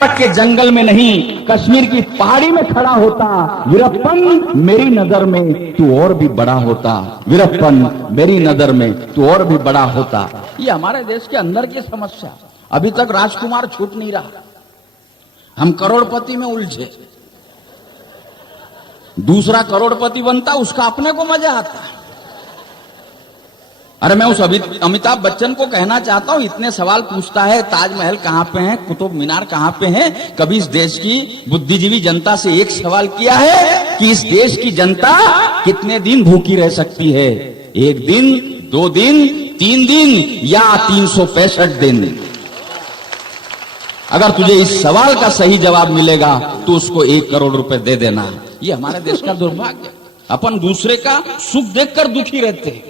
के जंगल में नहीं, कश्मीर की पहाड़ी में खड़ा होता, वीरप्पन मेरी नजर में तू और भी बड़ा होता, वीरप्पन मेरी नजर में तू और भी बड़ा होता। ये हमारे देश के अंदर की समस्या। अभी तक राजकुमार छूट नहीं रहा, हम करोड़पति में उलझे। दूसरा करोड़पति बनता, उसका अपने को मजा आता। अरे मैं उस अमिताभ बच्चन को कहना चाहता हूं, इतने सवाल पूछता है, ताजमहल कहां पे है, कुतुब मीनार कहां पे है, कभी इस देश की बुद्धिजीवी जनता से एक सवाल किया है कि इस देश की जनता कितने दिन भूखी रह सकती है? 1 दिन, 2 दिन, 3 दिन या 365 दिन? अगर तुझे इस सवाल का सही जवाब मिलेगा तो उसको 1 करोड़ रुपए दे देना। ये हमारे देश का दुर्भाग्य। अपन दूसरे का सुख देखकर दुखी रहते हैं।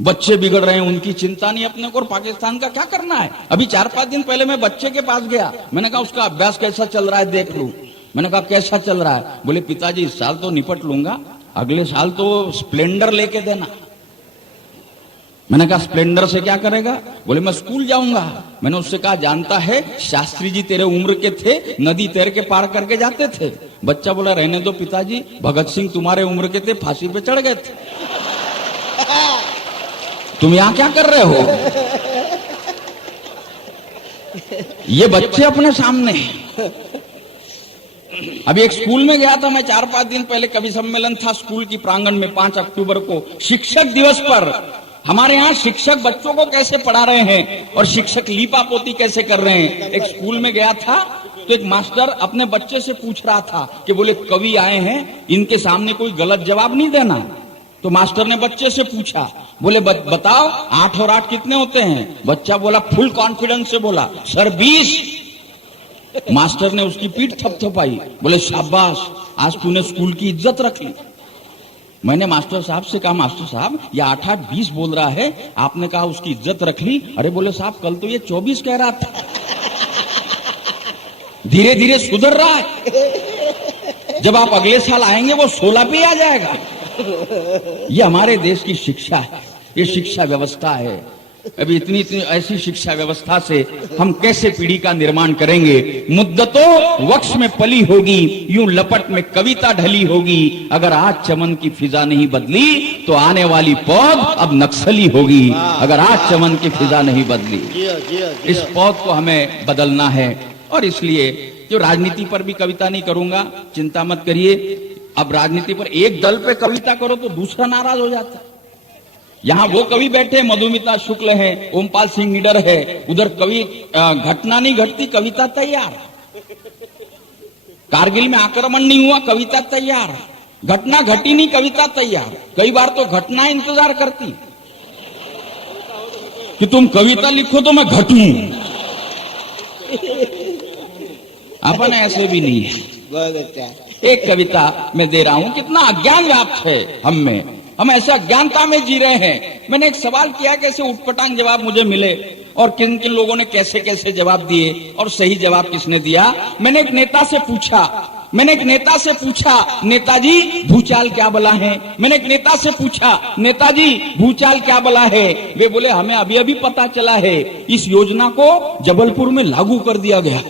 बच्चे बिगड़ रहे हैं, उनकी चिंता नहीं अपने को, और पाकिस्तान का क्या करना है? अभी 4-5 दिन पहले मैं बच्चे के पास गया, मैंने कहा उसका अभ्यास कैसा चल रहा है देख लूं। मैंने कहा कैसा चल रहा है? बोले पिताजी इस साल तो निपट लूंगा, अगले साल तो स्प्लेंडर लेके देना। मैंने कहा स्प्लेंडर से क्या करेगा? बोले मैं स्कूल जाऊंगा। मैंने उससे कहा जानता है शास्त्री जी तेरे उम्र के थे, नदी तैर के पार करके जाते थे। बच्चा बोला रहने दो पिताजी, भगत सिंह तुम्हारे उम्र के थे, फांसी पे चढ़ गए थे। तुम यहां क्या कर रहे हो? ये बच्चे अपने सामने। अभी एक स्कूल में गया था मैं 4-5 दिन पहले, कवि सम्मेलन था स्कूल की प्रांगण में 5 अक्टूबर को, शिक्षक दिवस पर। हमारे यहाँ शिक्षक बच्चों को कैसे पढ़ा रहे हैं और शिक्षक लीपापोती कैसे कर रहे हैं। एक स्कूल में गया था तो एक मास्टर अपने बच्चे से पूछ रहा था कि बोले कवि आए हैं, इनके सामने कोई गलत जवाब नहीं देना। तो मास्टर ने बच्चे से पूछा, बोले बताओ 8 और 8 कितने होते हैं? बच्चा बोला फुल कॉन्फिडेंस से बोला सर 20। मास्टर ने उसकी पीठ थपथपाई, बोले शाबाश, आज तूने स्कूल की इज्जत रख ली। मैंने मास्टर साहब से कहा मास्टर साहब ये 8-8 20 बोल रहा है, आपने कहा उसकी इज्जत रख ली। अरे बोले साहब कल तो ये 24 कह रहा था। धीरे धीरे सुधर रहा है, जब आप अगले साल आएंगे वो 16 पे आ जाएगा। ये हमारे देश की शिक्षा है, ये शिक्षा व्यवस्था है। अभी इतनी ऐसी शिक्षा व्यवस्था से हम कैसे पीढ़ी का निर्माण करेंगे? मुद्दतों वक्ष में पली होगी, यूं लपट में कविता ढली होगी। अगर आज चमन की फिजा नहीं बदली तो आने वाली पौध अब नक्सली होगी। अगर आज चमन की फिजा नहीं बदली, इस पौध को हमें बदलना है। और इसलिए जो राजनीति पर भी कविता नहीं करूंगा, चिंता मत करिए। अब राजनीति पर एक दल पे कविता करो तो दूसरा नाराज हो जाता है। यहां वो कवि बैठे मधुमिता शुक्ल है, ओमपाल सिंह निडर है, उधर कवि घटना नहीं घटती कविता तैयार। कारगिल में आक्रमण नहीं हुआ, कविता तैयार। घटना घटी नहीं, कविता तैयार। कई बार तो घटना इंतजार करती कि तुम कविता लिखो तो मैं घटूं। अपन ऐसे भी नहीं है। एक कविता मैं दे रहा हूं, कितना अज्ञान व्याप्त है हम में, हम ऐसा अज्ञानता में जी रहे हैं। मैंने एक सवाल किया, कैसे उटपटांग जवाब मुझे मिले और किन किन लोगों ने कैसे कैसे जवाब दिए और सही जवाब किसने दिया। मैंने एक नेता से पूछा नेताजी भूचाल क्या बला है? मैंने एक नेता से पूछा नेताजी भूचाल क्या बला है? वे बोले हमें अभी अभी पता चला है, इस योजना को जबलपुर में लागू कर दिया गया।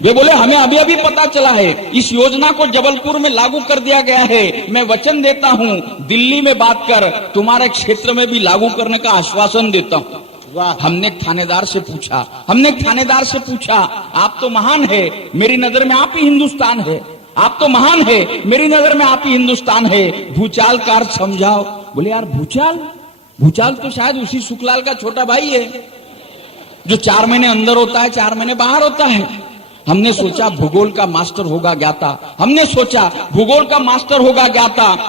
वे बोले हमें अभी अभी पता चला है, इस योजना को जबलपुर में लागू कर दिया गया है। मैं वचन देता हूं दिल्ली में बात कर तुम्हारे क्षेत्र में भी लागू करने का आश्वासन देता हूं। हमने एक थानेदार से पूछा आप तो महान है, मेरी नजर में आप ही हिंदुस्तान है। आप तो महान है, मेरी नजर में आप ही हिंदुस्तान है। भूचाल का अर्थ समझाओ। बोले यार भूचाल तो शायद उसी सुखलाल का छोटा भाई है जो 4 महीने अंदर होता है, 4 महीने बाहर होता है। हमने सोचा भूगोल का मास्टर होगा ज्ञाता।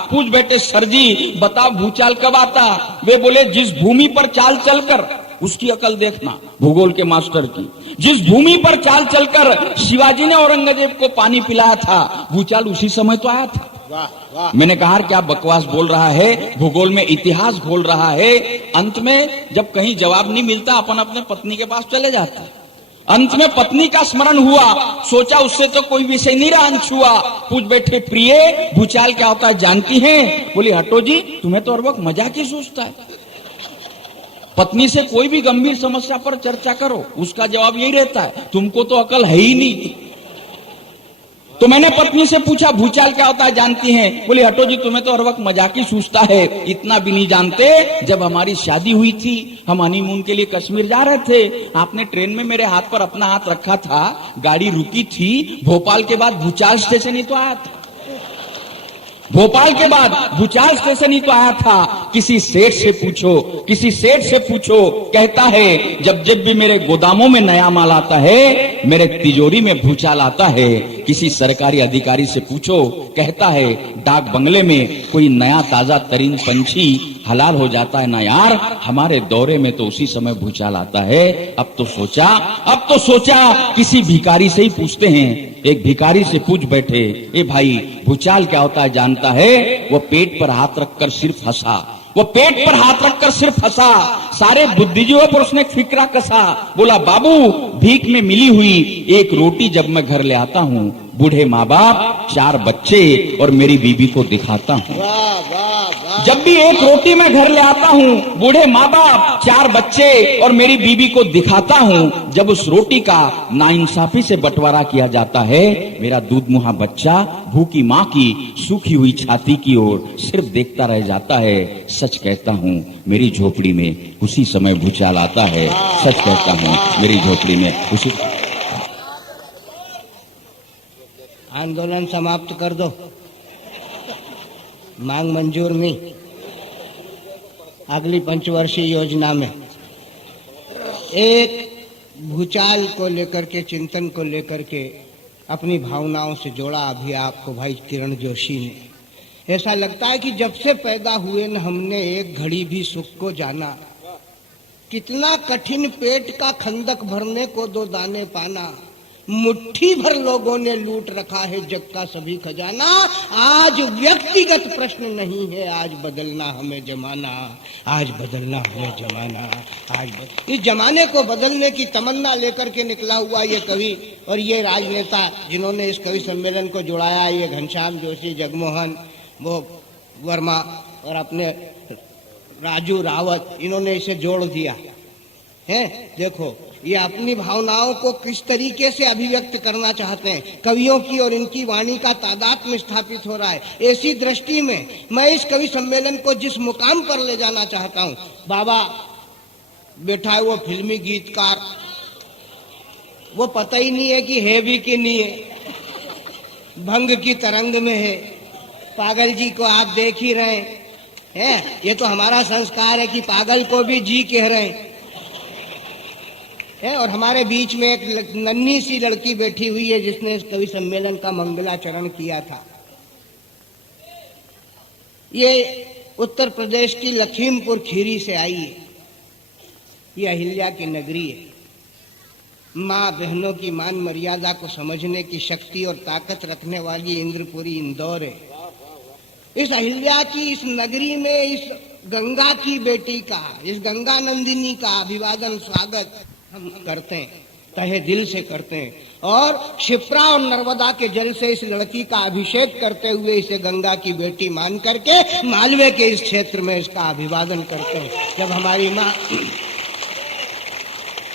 पूछ बैठे सर जी बताओ भूचाल कब आता? वे बोले जिस भूमि पर चाल चलकर, उसकी अकल देखना भूगोल के मास्टर की, जिस भूमि पर चाल चलकर शिवाजी ने औरंगजेब को पानी पिलाया था, भूचाल उसी समय तो आया था। वाह। मैंने कहा क्या बकवास बोल रहा है, भूगोल में इतिहास बोल रहा है। अंत में जब कहीं जवाब नहीं मिलता अपन अपने पत्नी के पास चले जाते हैं। अंत में पत्नी का स्मरण हुआ, सोचा उससे तो कोई विषय नहीं रहा, अंश हुआ। पूछ बैठे प्रिय भूचाल क्या होता है जानती हैं? बोली हटो जी, तुम्हें तो हर वक्त मजाक ही सोचता है। पत्नी से कोई भी गंभीर समस्या पर चर्चा करो, उसका जवाब यही रहता है, तुमको तो अकल है ही नहीं। तो मैंने पत्नी से पूछा, भूचाल क्या होता है जानती हैं? बोले हटो जी, तुम्हें तो हर वक्त मजाक ही सूझता है, इतना भी नहीं जानते। जब हमारी शादी हुई थी, हम हनीमून के लिए कश्मीर जा रहे थे, आपने ट्रेन में मेरे हाथ पर अपना हाथ रखा था, गाड़ी रुकी थी, भोपाल के बाद भूचाल स्टेशन ही तो आया था। भोपाल के बाद भूचाल स्टेशन ही तो आया था। किसी सेठ से पूछो, किसी सेठ से पूछो, कहता है जब जब भी मेरे गोदामों में नया माल आता है, मेरे तिजोरी में भूचाल आता है। किसी सरकारी अधिकारी से पूछो, कहता है डाक बंगले में कोई नया ताजा तरीन पंछी हलाल हो जाता है ना यार, हमारे दौरे में तो उसी समय भूचाल आता है। अब तो सोचा किसी भिखारी से ही पूछते हैं। एक भिखारी से पूछ बैठे, ए भाई भूचाल क्या होता है जानता है? वो पेट पर हाथ रखकर सिर्फ हंसा, वो पेट पर हाथ रखकर सिर्फ हंसा, सारे बुद्धिजीवियों पर उसने फिक्रा कसा। बोला बाबू, भीख में मिली हुई एक रोटी जब मैं घर ले आता हूँ, बूढ़े माँ बाप, 4 बच्चे और मेरी बीबी को दिखाता हूँ। जब भी एक रोटी मैं घर ले आता हूँ, बूढ़े माँ बाप, 4 बच्चे और मेरी बीबी को दिखाता हूँ। जब उस रोटी का नाइंसाफी से बंटवारा किया जाता है, मेरा दूध मुहा बच्चा भूखी माँ की सूखी हुई छाती की ओर सिर्फ देखता रह जाता है। सच कहता हूँ मेरी झोपड़ी में उसी समय भूचाल आता है। सच कहता हूँ मेरी झोपड़ी में उसी। आंदोलन समाप्त कर दो, मांग मंजूर नहीं। अगली पंचवर्षीय योजना में एक भूचाल को लेकर के, चिंतन को लेकर के अपनी भावनाओं से जोड़ा अभी आपको भाई किरण जोशी ने। ऐसा लगता है कि जब से पैदा हुए न हमने एक घड़ी भी सुख को जाना। कितना कठिन पेट का खंदक भरने को 2 दाने पाना। मुट्ठी भर लोगों ने लूट रखा है जग का सभी खजाना। आज व्यक्तिगत प्रश्न नहीं है, आज बदलना हमें जमाना, आज बदलना हमें जमाना, इस जमाने को बदलने की तमन्ना लेकर के निकला हुआ ये कवि और ये राजनेता जिन्होंने इस कवि सम्मेलन को जुड़ाया, ये घनश्याम जोशी, जगमोहन वो वर्मा और अपने राजू रावत, इन्होंने इसे जोड़ दिया है। देखो ये अपनी भावनाओं को किस तरीके से अभिव्यक्त करना चाहते हैं। कवियों की और इनकी वाणी का तादात्म्य स्थापित हो रहा है। ऐसी दृष्टि में मैं इस कवि सम्मेलन को जिस मुकाम पर ले जाना चाहता हूँ, बाबा बैठा है वो फिल्मी गीतकार, वो पता ही नहीं है कि है भी कि नहीं है, भंग की तरंग में है। पागल जी को आप देख ही रहे हैं। ये तो हमारा संस्कार है कि पागल को भी जी कह रहे हैं। और हमारे बीच में एक नन्ही सी लड़की बैठी हुई है जिसने इस कवि सम्मेलन का मंगलाचरण किया था। ये उत्तर प्रदेश की लखीमपुर खीरी से आई है। ये अहिल्या की नगरी है। माँ बहनों की मान मर्यादा को समझने की शक्ति और ताकत रखने वाली इंद्रपुरी इंदौर है। इस अहिल्या की इस नगरी में इस गंगा की बेटी का, इस गंगा नंदिनी का अभिवादन स्वागत हम करते हैं, तहे दिल से करते हैं। और क्षिप्रा और नर्मदा के जल से इस लड़की का अभिषेक करते हुए इसे गंगा की बेटी मान करके मालवे के इस क्षेत्र में इसका अभिवादन करते हैं। जब हमारी माँ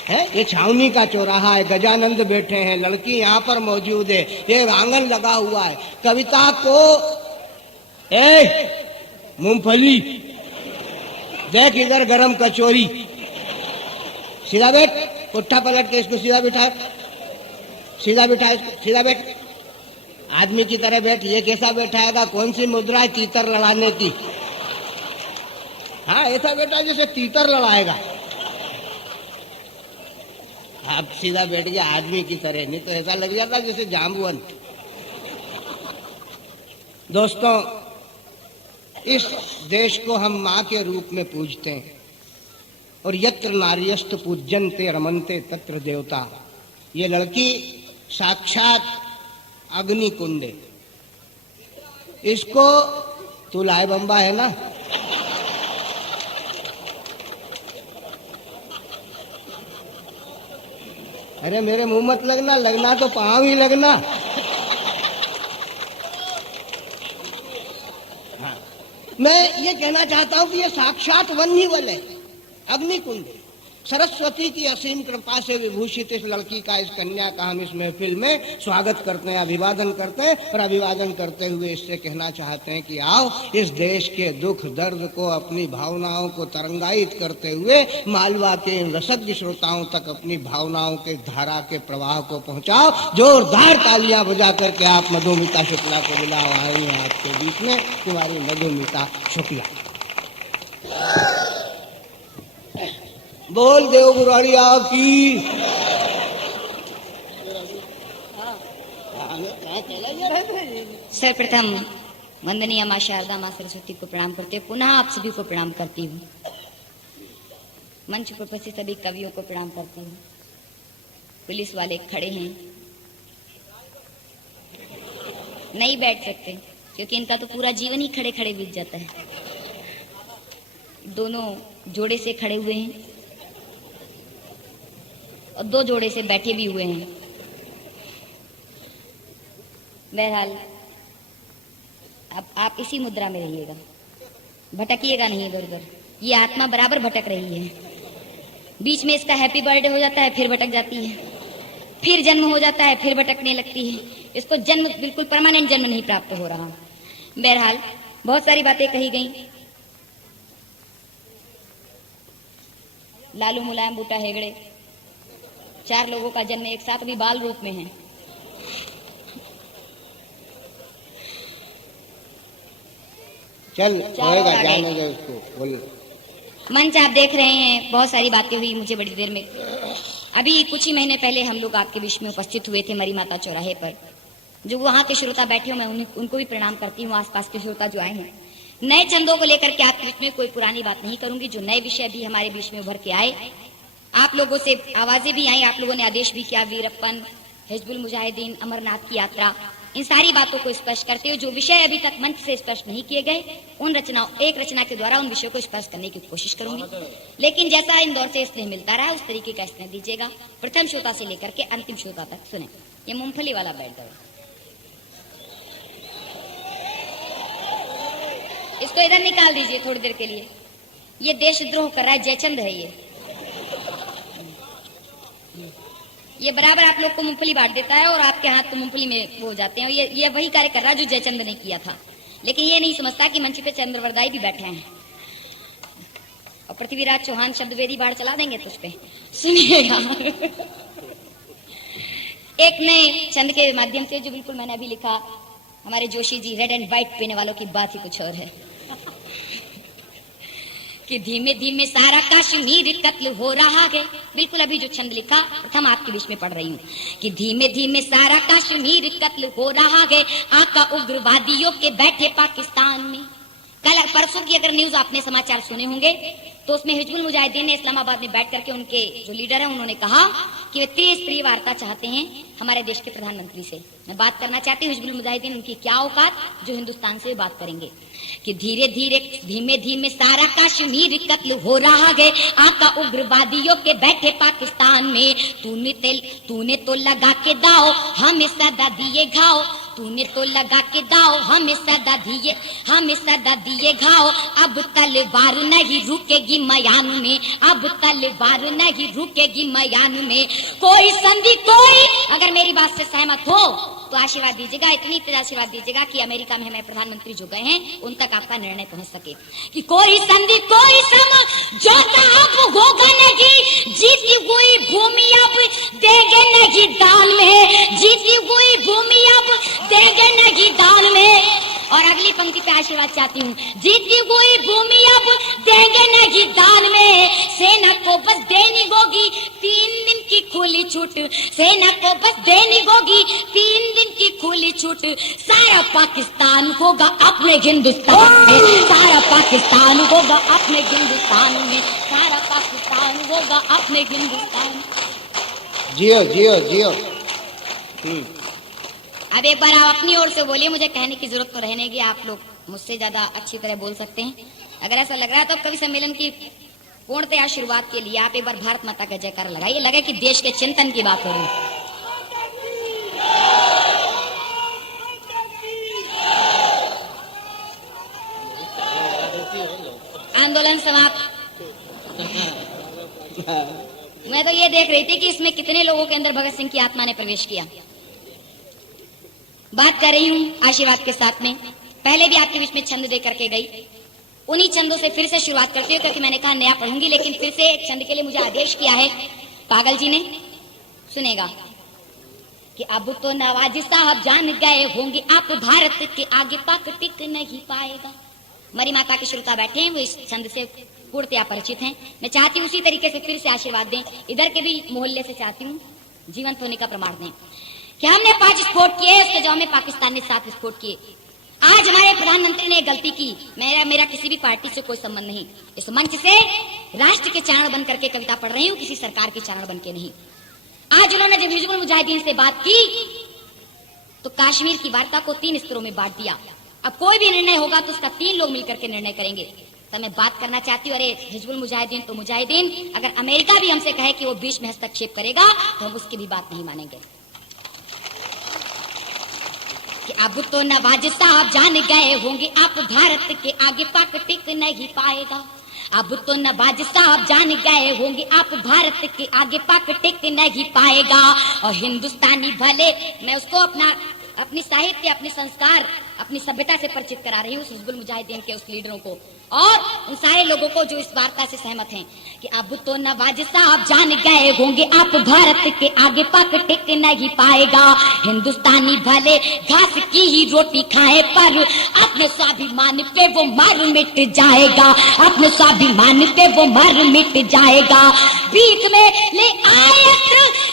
है, ये छावनी का चौराहा है, गजानंद बैठे हैं, लड़की यहाँ पर मौजूद है, ये आंगन लगा हुआ है। कविता को मूंगफली देख, इधर गरम कचौरी, सीधा बैठ, पुट्ठा पलट के इसको सीधा बिठा, सीधा बिठा, सीधा बैठ, आदमी की तरह बैठ। ये कैसा बैठाएगा? कौन सी मुद्रा है तीतर लड़ाने की? हाँ, ऐसा बैठा जैसे तीतर लड़ाएगा। आप सीधा बैठ गया आदमी की तरह, नहीं तो ऐसा लग जाता जैसे जाम्बुवंत। दोस्तों, इस देश को हम माँ के रूप में पूजते हैं और यत्र नार्यस्त पूज्यन्ते रमन्ते तत्र देवता। ये लड़की साक्षात अग्नि कुंड है। इसको तू लाए बम्बा है ना, अरे मेरे मुंह मत लगना, लगना तो पांव ही लगना। हाँ, मैं ये कहना चाहता हूं कि ये साक्षात वन ही वन है। अग्निकुंड। सरस्वती की असीम कृपा से विभूषित इस लड़की का, इस कन्या का हम इस महफिल में स्वागत करते हैं, अभिवादन करते हैं। और अभिवादन करते हुए इससे कहना चाहते हैं कि आओ, इस देश के दुख दर्द को, अपनी भावनाओं को तरंगायित करते हुए मालवा के इन रसज्ञ श्रोताओं तक अपनी भावनाओं के धारा के प्रवाह को पहुंचाओ। जोरदार तालियां बजा करके आप मधुमिता शुक्ला को बुलाओ। आई हैं आपके बीच में तुम्हारी मधुमिता शुक्ला। बोल देव बुराड़िया की। सर्वप्रथम वंदनीय माँ शारदा, माँ सरस्वती को प्रणाम करते हुए पुनः आप सभी को प्रणाम करती हूँ। मंच पर उपस्थित सभी कवियों को प्रणाम करती हूँ। पुलिस वाले खड़े हैं, नहीं बैठ सकते क्योंकि इनका तो पूरा जीवन ही खड़े खड़े बीत जाता है। दोनों जोड़े से खड़े हुए हैं और दो जोड़े से बैठे भी हुए हैं। बहरहाल अब आप इसी मुद्रा में रहिएगा, भटकिएगा नहीं इधर उधर। ये आत्मा बराबर भटक रही है। बीच में इसका हैप्पी बर्थडे हो जाता है, फिर भटक जाती है, फिर जन्म हो जाता है, फिर भटकने लगती है। इसको जन्म, बिल्कुल परमानेंट जन्म नहीं प्राप्त हो रहा। बहरहाल बहुत सारी बातें कही गई। लालू मुलायम बूटा हेगड़े, 4 लोगों का जन्म एक साथ भी बाल रूप में है। चल होएगा, जाने दे उसको, बोल। मंच आप देख रहे हैं, बहुत सारी बातें हुई मुझे बड़ी देर में। अभी कुछ ही महीने पहले हम लोग आपके बीच में उपस्थित हुए थे मरी माता चौराहे पर। जो वहां के श्रोता बैठे हो, मैं उनको भी प्रणाम करती हूँ। आसपास के श्रोता जो आए हैं, नए चंदों को लेकर के आपके बीच में कोई पुरानी बात नहीं करूंगी। जो नए विषय भी हमारे बीच में उभर के आए, आप लोगों से आवाजें भी आई, आप लोगों ने आदेश भी किया। वीरप्पन, हिजबुल मुजाहिदीन, अमरनाथ की यात्रा, इन सारी बातों को स्पष्ट करते हुए जो विषय अभी तक मंच से स्पष्ट नहीं किए गए, एक रचना के द्वारा उन विषयों को स्पष्ट करने की कोशिश करूंगी। लेकिन जैसा इंदौर से स्नेह मिलता रहा, उस तरीके का स्नेह दीजिएगा। प्रथम श्रोता से लेकर के अंतिम श्रोता तक सुने। ये मूंगफली वाला बैठ जाओ, इसको इधर निकाल दीजिए थोड़ी देर के लिए। ये देशद्रोह कर रहा है, जयचंद है ये बराबर आप लोग को मूंगफली बांट देता है और आपके हाथ तो मूंगफली में वो हो जाते हैं। ये वही कार्य कर रहा है जो जयचंद ने किया था। लेकिन ये नहीं समझता कि मंच पे चंद्रवरदाई भी बैठे हैं और पृथ्वीराज चौहान शब्दवेदी बाढ़ चला देंगे तुझ पे। सुनिएगा एक नए छंद के माध्यम से, जो बिल्कुल मैंने अभी लिखा, हमारे Joshi ji, red and white पीने वालों की बात ही कुछ और है कि धीमे धीमे सारा कश्मीर कत्ल हो रहा है। बिल्कुल अभी जो छंद लिखा प्रथम आपके बीच में पढ़ रही हूँ कि धीमे धीमे सारा कश्मीर कत्ल हो रहा है। आका उग्रवादियों के बैठे पाकिस्तान में। कल परसों की अगर न्यूज आपने समाचार सुने होंगे तो उसमें हिजबुल मुजाहिदीन ने इस्लामाबाद में बैठ करके उनके जो लीडर हैं उन्होंने कहा कि वे तेज प्रिय वार्ता चाहते हैं हमारे देश के प्रधानमंत्री से। मैं बात करना चाहती हूँ हिजबुल मुजाहिदीन, उनकी क्या औकात जो हिंदुस्तान से बात करेंगे कि धीरे धीरे धीमे धीमे सारा कश्मीर कत्ल हो रहा है। आका उग्रवादियों के बैठे पाकिस्तान में। तूने तो लगा के दाव, हमें सदा दिए घाव। तूने तो लगा के दाव, हमें सदा दिए घाव। अब तलवार नहीं रुकेगी मैदान में, अब तलवार नहीं रुकेगी मैदान में। कोई संधि, कोई अगर मेरी बात से सहमत हो तो आशीर्वाद दीजिएगा, इतनी तेज आशीर्वाद दीजिएगा कि अमेरिका में हमें प्रधानमंत्री जो गए हैं उन तक आपका निर्णय पहुंच सके कि कोई संधि, कोई समझौता अब होगा नहीं। जीती हुई भूमि अब देंगे नहीं दान में, जीती हुई भूमि अब देंगे नहीं दान में। और अगली पंक्ति पे आशीर्वाद चाहती हूँ, जीती हुई भूमि अब देंगे नहीं दान में। सेना को बस देनी होगी 3 दिन की खुली छूट, सेना को बस देनी होगी 3 दिन की खुली छूट। सारा पाकिस्तान होगा अपने हिंदुस्तान में, सारा पाकिस्तान होगा अपने हिंदुस्तान में, सारा पाकिस्तान होगा अपने हिंदुस्तान में। जियो जियो जियो। अब एक बार आप अपनी ओर से बोलिए, मुझे कहने की जरूरत तो रहने की, आप लोग मुझसे ज्यादा अच्छी तरह बोल सकते हैं। अगर ऐसा लग रहा है तो कवि सम्मेलन की पूर्णतया शुरुआत के लिए आप एक बार भारत माता का जयकार लगाइए, लगे कि देश के चिंतन की बात हो रही है। आंदोलन समाप्त। मैं तो ये देख रही थी कि इसमें कितने लोगों के अंदर भगत सिंह की आत्मा ने प्रवेश किया। बात कर रही हूं आशीर्वाद के साथ में। पहले भी आपके बीच में छंद दे करके गई, उन्हीं छंदों से फिर से शुरुआत करती हूँ, क्योंकि मैंने कहा नया पढ़ूंगी, लेकिन फिर से एक छंद के लिए मुझे आदेश किया है पागल जी ने। सुनेगा कि अब तो नवाजी साहब जान गए होंगे आप भारत के आगे पाक टिक नहीं पाएगा। मरी माता के श्रोता बैठे हैं, वो इस छंद से पूर्णतया परिचित हैं। मैं चाहती हूँ उसी तरीके से फिर से आशीर्वाद दें, इधर के भी मोहल्ले से चाहती हूँ जीवंत होने का प्रमाण दें कि हमने 5 विस्फोट किए, उसके जवाब में पाकिस्तान ने 7 विस्फोट किए। आज हमारे प्रधानमंत्री ने गलती की। मेरा किसी भी पार्टी से कोई संबंध नहीं। इस मंच से राष्ट्र के चारण बन करके कविता पढ़ रही हूँ, किसी सरकार के चारण बन के नहीं। आज उन्होंने जब हिजबुल मुजाहिदीन से बात की तो कश्मीर की वार्ता को 3 स्तरों में बांट दिया। अब कोई भी निर्णय होगा तो उसका 3 लोग मिलकर के निर्णय करेंगे। तो मैं बात करना चाहती हूँ, अरे हिजबुल मुजाहिदीन तो मुजाहिदीन, अगर अमेरिका भी हमसे कहे कि वो बीच में हस्तक्षेप करेगा तो हम उसकी भी बात नहीं मानेंगे। कि अब तो नवाज साहब जान गए होंगे आप भारत के आगे पाक टिक नहीं पाएगा। अब तो नवाज साहब जान गए होंगे आप भारत के आगे पाक टिक नहीं पाएगा। और हिंदुस्तानी भले, मैं उसको अपनी साहित्य, अपनी संस्कार, अपनी सभ्यता से परिचित करा रही हूँ, हिजबुल मुजाहिदीन के उस लीडरों को और उन सारे लोगों को जो इस वार्ता से सहमत हैं कि अब तो नवाज साहब जान गए होंगे आप भारत के आगे पाक टिक नहीं पाएगा। हिंदुस्तानी भले घास की ही रोटी खाए पर अपने स्वाभिमान पे वो मार मिट जाएगा। अपने स्वाभिमान पे वो मार मिट जाएगा। बीच में ले आए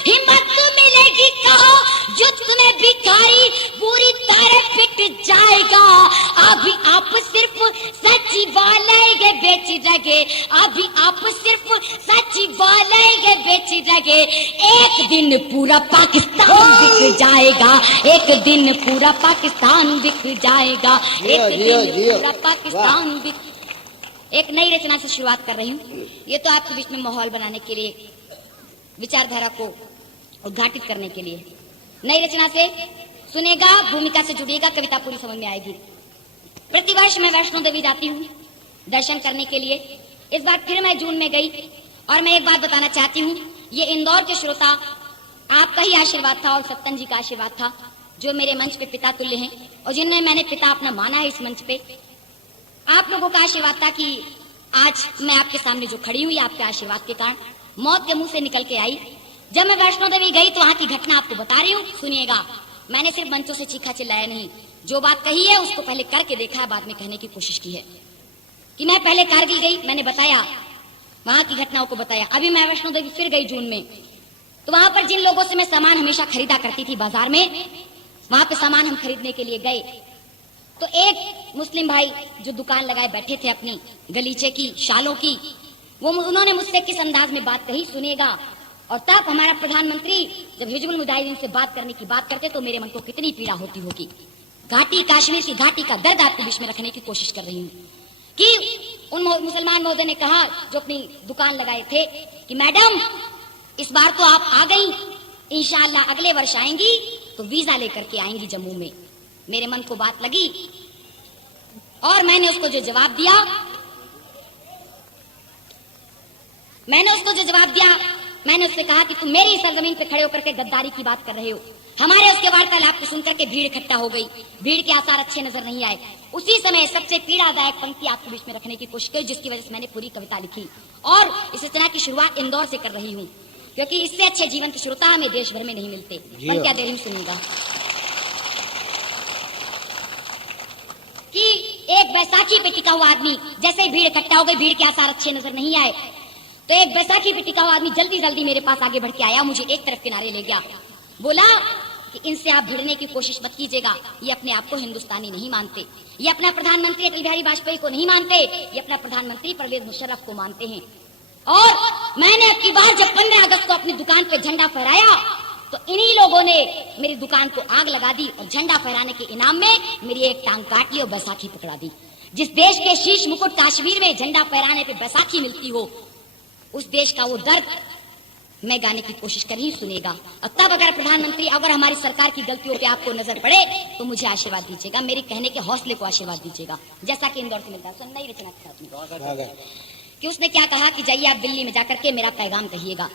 हिम्मत मिलेगी कहो, युद्ध में भिखारी पूरी तरह पिट जाएगा। अभी आप सिर्फ सच्ची वालेंगे बेच रहे, अभी आप सिर्फ सच्ची वालेंगे बेच रहे। एक दिन पूरा पाकिस्तान बिक जाएगा, एक दिन पूरा पाकिस्तान बिक जाएगा, एक दिन पूरा पाकिस्तान बिक। एक नई रचना से शुरुआत कर रही हूँ। ये तो आपके बीच में माहौल बनाने के लिए, विचारधारा को उद्घाटित करने के लिए। नई रचना से सुनेगा, भूमिका से जुड़िएगा, कविता पूरी समझ में आएगी। प्रतिवर्ष मैं वैष्णो देवी जाती हूँ दर्शन करने के लिए। इस बार फिर मैं जून में गई और मैं एक बात बताना चाहती हूँ, ये इंदौर के श्रोता आपका ही आशीर्वाद था और सत्तन जी का आशीर्वाद था, जो मेरे मंच पे पिता तुल्य हैं और जिन्हें मैंने पिता अपना माना है। इस मंच पे आप लोगों का आशीर्वाद था कि आज मैं आपके सामने जो खड़ी हुई, आपके आशीर्वाद के कारण मौत के मुंह से निकल के आई। जब मैं वैष्णो देवी गई तो वहां की घटना आपको बता रही हूँ, सुनिएगा। मैंने सिर्फ मंचों से चीखा चिल्लाया नहीं, जो बात कही है उसको पहले करके देखा है, बाद में कहने की कोशिश की है। कि मैं पहले कारगिल गई, मैंने बताया, वहां की घटनाओं को बताया। अभी मैं वैष्णो देवी फिर गई जून में, तो वहां पर जिन लोगों से मैं सामान हमेशा खरीदा करती थी बाजार में, वहां पे सामान हम खरीदने के लिए गए तो एक मुस्लिम भाई जो दुकान लगाए बैठे थे अपनी गलीचे की, शालों की, उन्होंने मुझसे किस अंदाज में बात कही, सुनिएगा। और तब हमारा प्रधानमंत्री जब हिजबुल मुजाहिदीन से बात करने की बात करते तो मेरे मन को कितनी पीड़ा होती होगी। घाटी, कश्मीर की घाटी का दर्द आपके बीच में रखने की कोशिश कर रही हूँ कि उन मुसलमान महोदय ने कहा जो अपनी दुकान लगाए थे कि मैडम इस बार तो आप आ गई, इंशाअल्लाह अगले वर्ष आएंगी तो वीजा लेकर के आएंगी जम्मू में। मेरे मन को बात लगी और मैंने उसको जो जवाब दिया, मैंने उससे कहा कि तुम मेरी सरजमीन पे खड़े होकर के गद्दारी की बात कर रहे हो। हमारे उसके वार्तालाप को सुनकर के भीड़ इकट्ठा हो गई, भीड़ के आसार अच्छे नजर नहीं आए। उसी समय सबसे पीड़ादायक पंक्ति आपके बीच में रखने की कोशिश की, जिसकी वजह से मैंने पूरी कविता लिखी और इस रचना की शुरुआत इंदौर से कर रही हूँ, क्योंकि इससे अच्छे जीवन के श्रोता हमें देश भर में नहीं मिलते। पंक्तियां दे रही हूँ, सुनिएगा। कि एक बैसाखी पे टिका हुआ आदमी, जैसे ही भीड़ इकट्ठा हो गई, भीड़ के आसार अच्छे नजर नहीं आए, तो एक बैसाखी पे टिका हुआ आदमी जल्दी जल्दी मेरे पास आगे बढ़ के आया, मुझे एक तरफ किनारे ले गया, बोला कि इनसे आप भिड़ने की कोशिश मत कीजिएगा, ये अपने आप को हिंदुस्तानी नहीं मानते, ये अपना प्रधानमंत्री अटल बिहारी वाजपेयी को नहीं मानते, ये अपना प्रधानमंत्री परवेज मुशर्रफ को मानते हैं। और मैंने अब की बार जब 15 अगस्त को अपनी दुकान पे झंडा फहराया तो इन्हीं लोगों ने मेरी दुकान को आग लगा दी और झंडा फहराने के इनाम में मेरी एक टांग काट ली और बैसाखी पकड़ा दी। जिस देश के शीश मुकुट कश्मीर में झंडा फहराने पे बैसाखी मिलती हो, उस देश का वो दर्द मैं गाने की कोशिश कर रही हूं, सुनेगा। और तब अगर प्रधानमंत्री, अगर हमारी सरकार की गलतियों पे आपको नजर पड़े तो मुझे आशीर्वाद दीजिएगा, मेरे कहने के हौसले को आशीर्वाद दीजिएगा, जैसा कि इंदौर से मिलता है। नई रचना के साथ कि उसने क्या कहा कि जाइए आप दिल्ली में जाकर के मेरा पैगाम कहिएगा,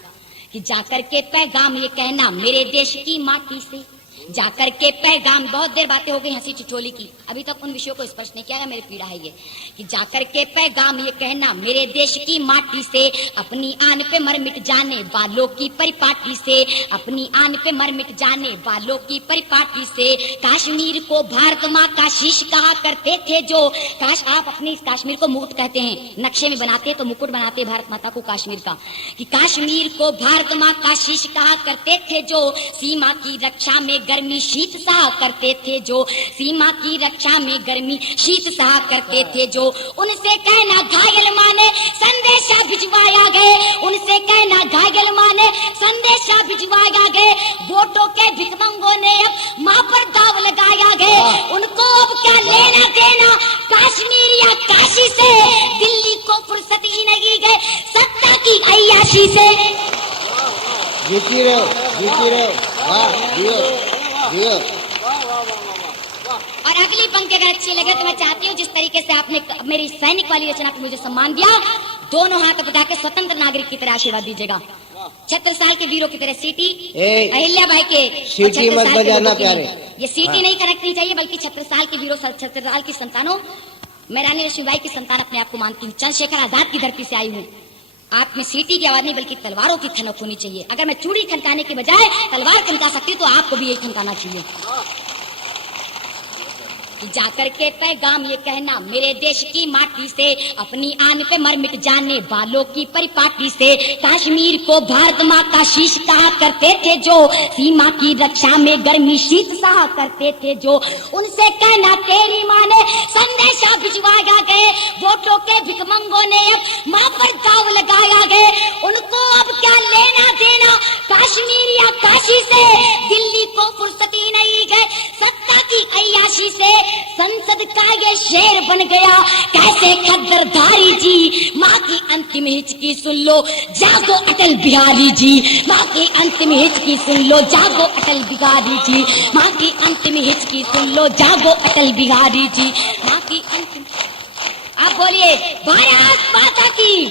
कि जाकर के पैगाम ये कहना मेरे देश की माटी से, जाकर के पैगाम। बहुत देर बातें हो गई हंसी ठिठोली की, अभी तक उन विषयों को स्पर्श नहीं किया, मेरी पीड़ा है ये, कि जाकर के पैगाम ये कहना मेरे देश की माटी से, अपनी आन पे मर मिट जाने वालों की परिपाटी से, अपनी आन पे मर मिट जाने वालों की परिपाटी से। कश्मीर को भारत माँ का शीश कहा करते थे जो, काश आप अपने इस कश्मीर को मुकुट कहते हैं, नक्शे में बनाते तो मुकुट बनाते भारत माता को कश्मीर का, कि कश्मीर को भारत माँ का शीश कहा करते थे जो, सीमा की रक्षा में गर्मी शीत सहा करते थे जो, सीमा की रक्षा में गर्मी शीत सहा करते थे जो। उनसे कहना घायल माने संदेशा भिजवाया गए, उनसे कहना घायल माने संदेशा भिजवाया गए, वोटों के भिखमंगों ने अब माँ पर दाव लगाया गए, उनको अब क्या लेना देना कश्मीर या काशी से, दिल्ली को फुर्सत ही नहीं गए सत्ता की अय्याशी से। जीती रहो, जीती रहो, वाह, जियो, जियो। और अगली पंक्ति अगर अच्छी लगे तो मैं चाहती हूँ जिस तरीके से आपने मेरी सैनिक वाली रचना को मुझे सम्मान दिया, दोनों हाथ उठा के स्वतंत्र नागरिक की तरह आशीर्वाद दीजिएगा। 76 साल के वीरों की तरह सीटी अहिल्या बाई के, सीटी मत बजाना प्यारे, ये सीटी नहीं करनी चाहिए, बल्कि 36 साल के वीरों, 36 साल की संतानों, मैं रानी लक्ष्मीबाई की संतान अपने आप को मानती हूँ, चंद्रशेखर आजाद की धरती से आई हूँ। आप में सीटी की आवाज नहीं बल्कि तलवारों की खनक होनी चाहिए। अगर मैं चूड़ी खनकाने के बजाय तलवार खनका सकती तो आपको भी यही खनकाना चाहिए। जाकर के पैगाम ये कहना मेरे देश की माटी से, अपनी आन पे मर मिट जाने वालों की परिपाटी से। कश्मीर को भारत माँ का शीश कहा करते थे जो, सीमा की रक्षा में गर्मी शीत सहा करते थे जो। उनसे कहना तेरी माँ ने संदेशा भिजवाया गए, वोटों के भिखमंगों ने अब माँ पर दाव लगाया गए, उनको अब क्या लेना देना कश्मीर या काशी से, दिल्ली को फुर्सत ही नहीं गए सत्ता की अय्याशी से। संसद का ये शेर बन गया कैसे खद्दरधारी जी, माँ की अंतिम हिचकी सुन लो जागो अटल बिहारी जी, माँ की अंतिम हिचकी सुन लो जागो अटल बिहारी जी, माँ की अंतिम हिचकी सुन लो जागो अटल बिहारी जी, माँ की अंतिम। आप बोलिए भारत माता की।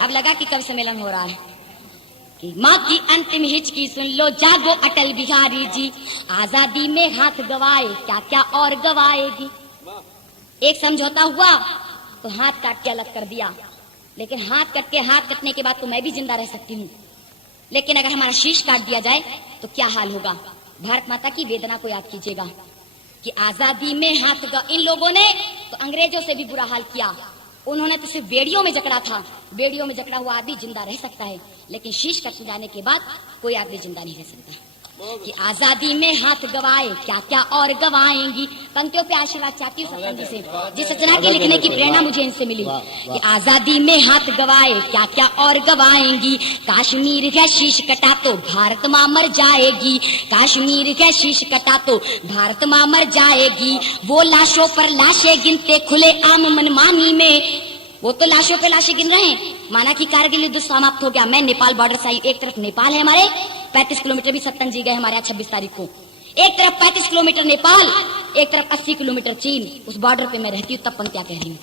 अब लगा कि कवि सम्मेलन हो रहा है कि माँ की अंतिम हिचकी सुन लो जागो अटल बिहारी जी, आजादी में हाथ गवाए क्या क्या और गवाएगी। एक समझौता हुआ तो हाथ काट के अलग कर दिया, लेकिन हाथ कटने के बाद तो मैं भी जिंदा रह सकती हूँ, लेकिन अगर हमारा शीश काट दिया जाए तो क्या हाल होगा। भारत माता की वेदना को याद कीजिएगा कि आजादी में हाथ इन लोगों ने तो अंग्रेजों से भी बुरा हाल किया, उन्होंने तो सिर्फ बेड़ियों में जकड़ा था, बेड़ियों में जकड़ा हुआ आदमी जिंदा रह सकता है, लेकिन शीश कट जाने के बाद कोई आदमी जिंदा नहीं रह सकता। कि आजादी में हाथ गवाए क्या क्या और गवाएंगी। पंक्तियों पे आशीर्वाद चाहती हूँ सत्संग जी से, जिस रचना के लिखने की प्रेरणा मुझे इनसे मिली। कि आजादी में हाथ गवाए क्या क्या और गवाएंगी, कश्मीर का शीश कटा तो भारत माँ मर जाएगी, कश्मीर का शीश कटा तो भारत माँ मर जाएगी। वो लाशों पर लाशें गिनते खुले आम मनमानी में, वो तो लाशों पे लाशें गिन रहे हैं, माना कि कारगिल युद्ध समाप्त हो गया। मैं नेपाल बॉर्डर से आई, एक तरफ नेपाल है हमारे 35 किलोमीटर, भी सत्तन जी गए हमारे यहाँ 26 तारीख को, एक तरफ 35 किलोमीटर नेपाल, एक तरफ 80 किलोमीटर चीन, उस बॉर्डर पे मैं रहती हूँ। तब पंक्तियां कह रही हूँ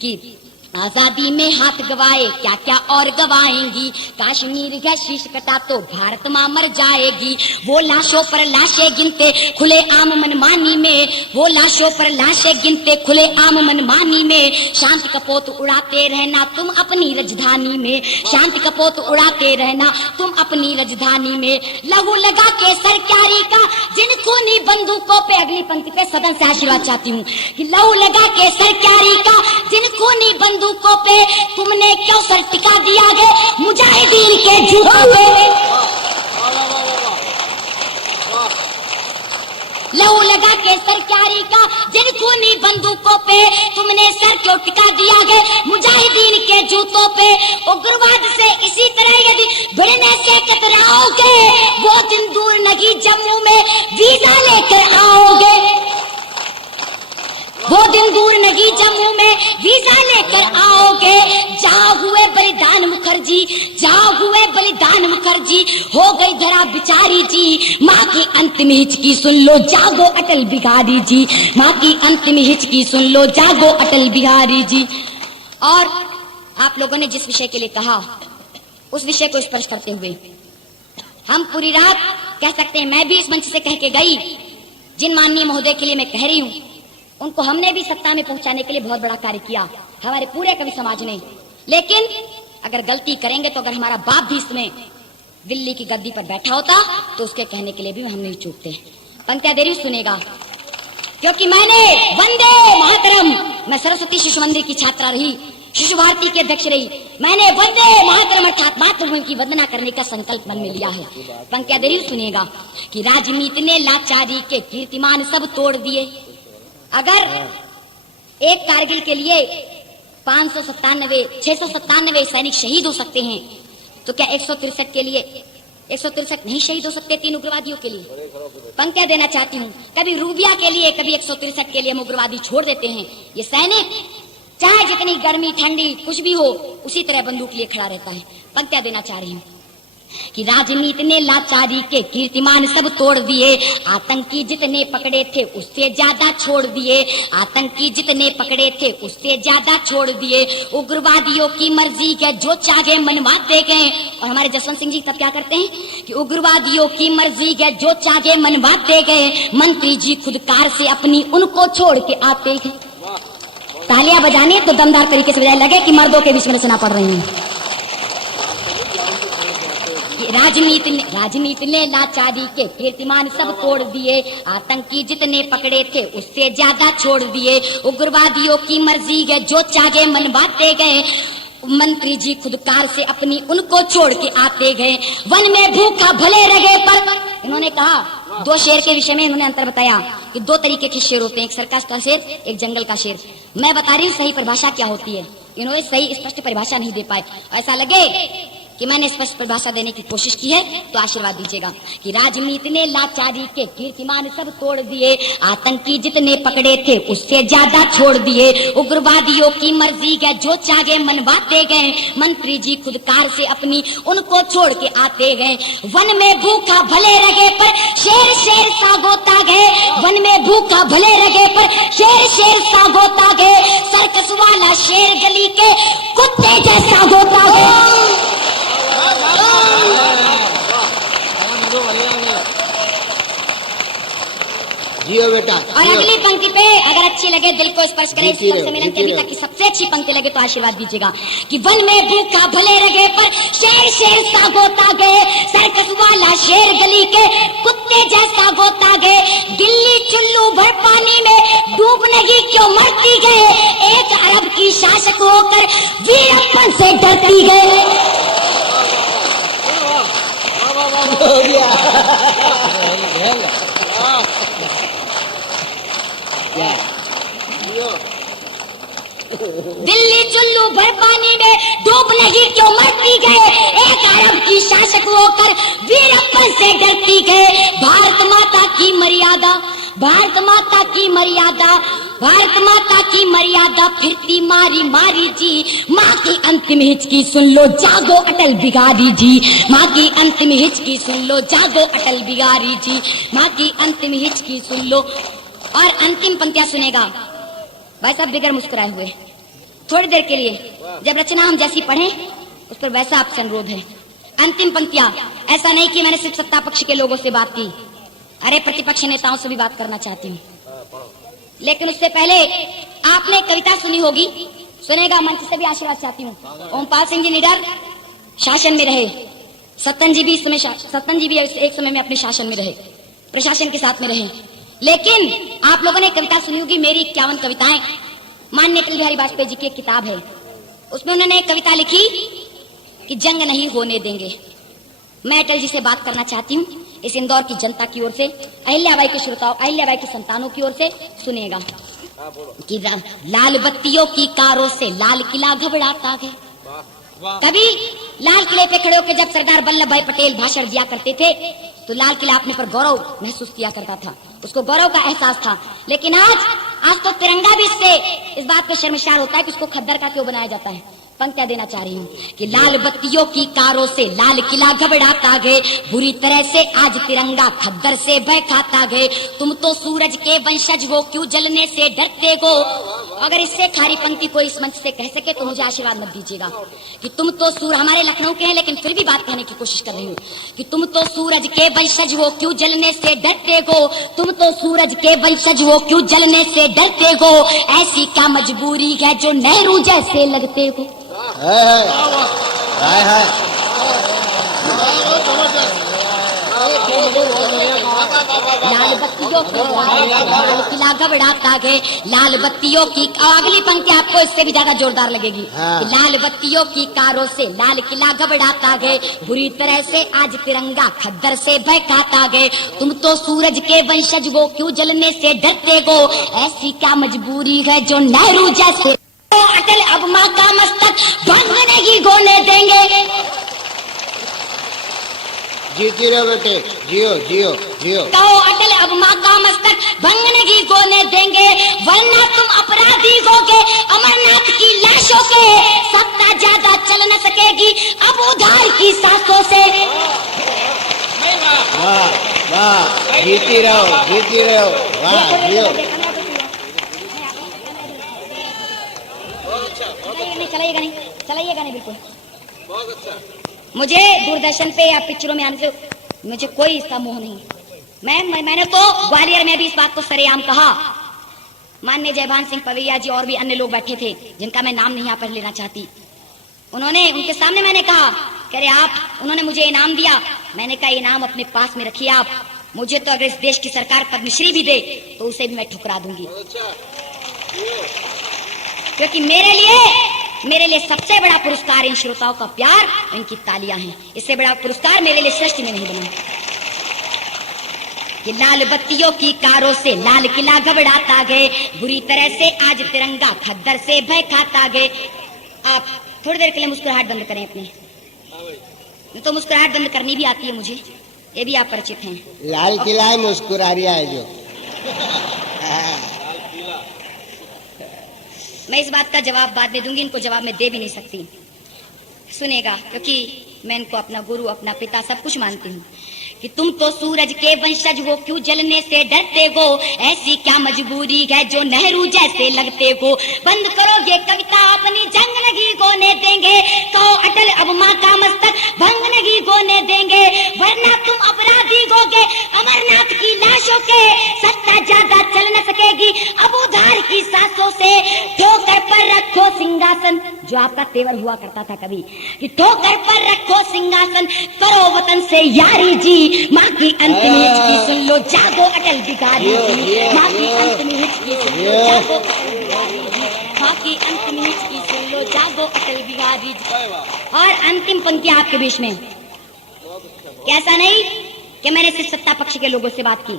कि आजादी में हाथ गवाए क्या क्या और गवाएंगी, कश्मीर का शीश कटा तो भारत माँ मर जाएगी। वो लाशों पर लाशें गिनते खुले आम मनमानी में, वो लाशों पर लाशें गिनते खुले आम मनमानी में। शांति कपोत उड़ाते रहना तुम अपनी राजधानी में, शांति कपोत उड़ाते रहना तुम अपनी राजधानी में। लहू लगा के सरकारी का जिन खूनी बंदूकों पे, अगली पंक्ति पे सदन से आशीर्वाद चाहती हूँ कि लहू लगा के सरकारी का जिन खूनी बंदूकों पे तुमने क्यों सर टिका दिया गए मुजाहिदीन के जूतों पे। लहू लगा के सरकारी का जिन खूनी बंदूकों पे तुमने सर क्यों टिका दिया गए मुजाहिदीन के जूतों पे। उग्रवाद से इसी तरह यदि भिड़ने से कतराओगे, वो दिन दूर नहीं जम्मू में वीजा लेकर आओगे, वो दिन दूर नहीं जम्मू में वीजा लेकर आओगे। जहाँ हुए बलिदान मुखर्जी, जहाँ हुए बलिदान मुखर्जी, हो गई धरा बिचारी जी। माँ की अंतिम हिचकी सुन लो जागो अटल बिहारी जी, माँ की अंतिम हिचकी सुन लो जागो अटल बिहारी जी। और आप लोगों ने जिस विषय के लिए कहा उस विषय को स्पर्श करते हुए हम पूरी रात कह सकते हैं, मैं भी इस मंच से कह के गई, जिन माननीय महोदय के लिए मैं कह रही हूँ उनको हमने भी सत्ता में पहुंचाने के लिए बहुत बड़ा कार्य किया, हमारे पूरे कवि समाज ने। लेकिन अगर गलती करेंगे तो अगर हमारा बाप भी इसमें दिल्ली की गद्दी पर बैठा होता तो उसके कहने के लिए भी हम नहीं चूकते। पंक्तियां देरी सुनेगा, क्योंकि मैंने वंदे मातरम, मैं सरस्वती शिशु मंदिर की छात्रा रही, शिशु भारती की अध्यक्ष रही, मैंने वंदे मातरम अर्थात मातृभूमि की वंदना करने का संकल्प मन में लिया है। पंक्तियां देरी सुनिएगा कि राजनीति ने लाचारी के कीर्तिमान सब तोड़ दिए। अगर एक कारगिल के लिए 697 सैनिक शहीद हो सकते हैं तो क्या 163 के लिए 163 नहीं शहीद हो सकते 3 उग्रवादियों के लिए? पंक्तियां देना चाहती हूँ, कभी रूबिया के लिए कभी 163 के लिए हम उग्रवादी छोड़ देते हैं। ये सैनिक चाहे जितनी गर्मी ठंडी कुछ भी हो उसी तरह बंदूक लिए खड़ा रहता है। पंक्तियां देना चाह रही हूँ कि राजनीति ने लाचारी के कीर्तिमान सब तोड़ दिए, आतंकी जितने पकड़े थे उससे ज्यादा छोड़ दिए, आतंकी जितने पकड़े थे उससे ज्यादा छोड़ दिए, उग्रवादियों की मर्जी के जो चाहे मनवाते गए। और हमारे जसवंत सिंह जी तब क्या करते हैं कि उग्रवादियों की मर्जी के जो चाहे मनवाते गए, मंत्री जी खुद कार से अपनी उनको छोड़ के आते गए। तालियां बजाने तो दमदार तरीके से बजाए, लगे कि मर्दों के बीच में सुना पड़ रही है। राजनीति ने लाचारी के कीर्तिमान सब तोड़ दिए, आतंकी जितने पकड़े थे उससे ज्यादा छोड़ दिए, उग्रवादियों की मर्जी है जो चाहे मनवाते गए, मंत्री जी खुद कार से अपनी उनको छोड़ के आते गए। वन में भूखा भले रहे पर, इन्होंने कहा 2 शेर के विषय में इन्होंने अंतर बताया कि 2 तरीके के शेर होते हैं, एक सर्कस का शेर, एक जंगल का शेर। मैं बता रही हूँ सही परिभाषा क्या होती है, इन्होंने सही स्पष्ट परिभाषा नहीं दे पाए। ऐसा लगे कि मैंने स्पष्ट परिभाषा देने की कोशिश की है तो आशीर्वाद दीजिएगा कि राजनीति ने लाचारी के कीर्तिमान सब तोड़ दिए, आतंकी जितने पकड़े थे उससे ज्यादा छोड़ दिए, उग्रवादियों की मर्जी है जो चाहे मनवाते गए, मंत्री जी खुद कार से अपनी उनको छोड़ के आते गए। वन में भूखा भले रगे पर शेर शेर सा गोता गए, वन में भूखा भले रगे पर शेर शेर सा गोता गए, सर्कस वाला शेर गली के कुत्ते जैसा गोता गए। जियो बेटा। और अगली पंक्ति पे अगर अच्छी लगे, दिल को स्पर्श करे, स्पर्श सम्मेलन के अभी तक की सबसे अच्छी पंक्ति लगे तो आशीर्वाद दीजिएगा कि वन में भूखा भले रगे पर शेर शेर सा गोता गए, सर्कस वाला शेर गली के कुत्ते जैसा गोता गए, गिल्ली चुल्लू भर पानी में डूबने की क्यों मरती गए, एक अरब की शासक होकर वीरप्पन से डरती गए। दिल्ली चुल्लू भर पानी में डूबने की क्यों मरती गए, एक अरब की शासक होकर वीरप्पन से डरती गए। भारत माता की मर्यादा, भारत माता की मर्यादा, भारत माता की मर्यादा फिरती मारी मारी जी, माँ की अंतिम हिचकी सुन लो जागो अटल बिहारी जी, माँ की अंतिम हिचकी सुन लो जागो अटल बिहारी जी, माँ की अंतिम हिचकी सुन लो। और अंतिम पंक्तियां सुनेगा भाई साहब बिगड़ मुस्कुराए हुए थोड़ी देर के लिए, जब रचना हम जैसी पढ़ें उस पर वैसा आपसे अनुरोध है। अंतिम पंक्तियां, ऐसा नहीं कि मैंने सिर्फ सत्ता पक्ष के लोगों से बात की, अरे प्रतिपक्ष नेताओं से भी बात करना चाहती हूँ, लेकिन उससे पहले आपने कविता सुनी होगी, सुनेगा, मंच से भी आशीर्वाद चाहती हूँ। ओमपाल सिंह जी निडर शासन में रहे, सत्तन जी भी एक समय में अपने शासन में रहे, प्रशासन के साथ में रहे, लेकिन आप लोगों ने कविता सुनी होगी मेरी 51 कविताएं, माननीय अटल बिहारी वाजपेयी जी की एक किताब है, उसमें उन्होंने एक कविता लिखी कि जंग नहीं होने देंगे। मैं अटल जी से बात करना चाहती हूँ इस इंदौर की जनता की ओर से, अहिल्याबाई के श्रोताओं, अहिल्याबाई की संतानों की ओर से सुनेगा कि लाल बत्तियों की कारों से लाल किला घबराता है। कभी लाल किले पे खड़े होकर जब सरदार वल्लभ भाई पटेल भाषण दिया करते थे तो लाल किला अपने पर गौरव महसूस किया करता था, उसको गौरव का एहसास था। लेकिन आज तो तिरंगा भी इससे इस बात पे शर्मसार होता है कि उसको खद्दर का क्यों बनाया जाता है। पंक्तियां देना चाह रही हूँ कि लाल बत्तियों की कारों से लाल किला घबराता गए, बुरी तरह से आज तिरंगा खद्दर से भय खाता गए, तुम तो सूरज के वंशज हो क्यों जलने से डरते हो। अगर इससे खारी पंक्ति कोई इस मंच से कह सके तो मुझे आशीर्वाद मत दीजिएगा कि तुम तो सूर हमारे लखनऊ के हैं, लेकिन फिर भी बात कहने की कोशिश कर रही हूँ कि तुम तो सूरज के वंशज हो, क्यों जलने से डरते हो? तुम तो सूरज के वंशज हो, क्यों जलने से डरते हो? ऐसी क्या मजबूरी है जो नेहरू जैसे लगते हो? लाल बत्तियों की लाल किला घबराता है, लाल बत्तियों की। अगली पंक्ति आपको इससे भी ज्यादा जोरदार लगेगी। लाल बत्तियों की कारों से लाल किला घबराता है, बुरी तरह से आज तिरंगा खद्दर से बहकाता है। तुम तो सूरज के वंशज हो, क्यों जलने से डरते हो? ऐसी क्या मजबूरी है जो नेहरू जैसे अटल अब माँ का मस्तक भंग नहीं होने देंगे। जीती रहो बेटे, जियो जियो जियो। कहो अटल अब माँ का मस्तक भंग नहीं होने देंगे, वरना तुम अपराधी होगे। अमरनाथ की लाशों के सत्ता ज्यादा चल न सकेगी अब उधार की सांसों से। वाह वाह, जीती रहो, वाह जियो। चलाइएगा नहीं बिल्कुल। मुझे दूरदर्शन पे या पिक्चरों में आने से मुझे कोई इसका मोह नहीं। मैंने तो ग्वालियर में भी इस बात को सरेआम कहा। माननीय जयभान सिंह पवैया जी और भी अन्य लोग बैठे थे जिनका मैं नाम नहीं यहाँ पर लेना चाहती। उनके सामने मैंने कहा, कह रहे आप, उन्होंने मुझे इनाम दिया। मैंने कहा इनाम अपने पास में रखिए आप, मुझे तो अगर इस देश की सरकार पद्मश्री भी दे तो उसे भी मैं ठुकरा दूंगी, क्योंकि मेरे लिए सबसे बड़ा पुरस्कार इन श्रोताओं का प्यार, इनकी तालियां हैं। इससे बड़ा पुरस्कार मेरे लिए सृष्टि में नहीं बना। कि लाल बत्तियों की कारों से लाल किला घबराता गए, बुरी तरह से आज तिरंगा खद्दर से भय खाता गए। आप थोड़ी देर के लिए मुस्कुराहट बंद करें अपने। तो मुस्कुराहट बंद करनी भी आती है मुझे, ये भी आप परिचित हैं। लाल किला है, मुस्कुरा रही है जो। मैं इस बात का जवाब बाद में दूंगी, इनको जवाब मैं दे भी नहीं सकती। सुनेगा, क्योंकि मैं इनको अपना गुरु, अपना पिता सब कुछ मानती हूँ। कि तुम तो सूरज के वंशज हो, क्यों जलने से डरते हो? ऐसी क्या मजबूरी है जो नेहरू जैसे लगते हो? बंद करो ये कविता, अपनी जंग नहीं होने देंगे। कहो अटल अब माँ का मस्तक भंग नहीं होने देंगे, वरना तुम अपराधी होगे। अमरनाथ की लाशों के सत्ता ज्यादा चल न सकेगी अब उधार की सांसों से। ठोकर पर रखो सिंहासन, जो आपका तेवर हुआ करता था कभी, कि ठोकर पर रखो सिंहासन, करो वतन से यारी जी। माँ की अंतिम हिचकी सुन लो, जागो अटल बिहारी जी। माँ की अंतिम हिचकी सुन लो, जागो अटल बिहारी जी। माँ की अंतिम हिचकी सुन लो, जागो अटल बिहारी जी। और अंतिम पंक्ति आपके बीच में, कैसा नहीं कि मैंने सिर्फ सत्ता पक्ष के लोगों से बात की।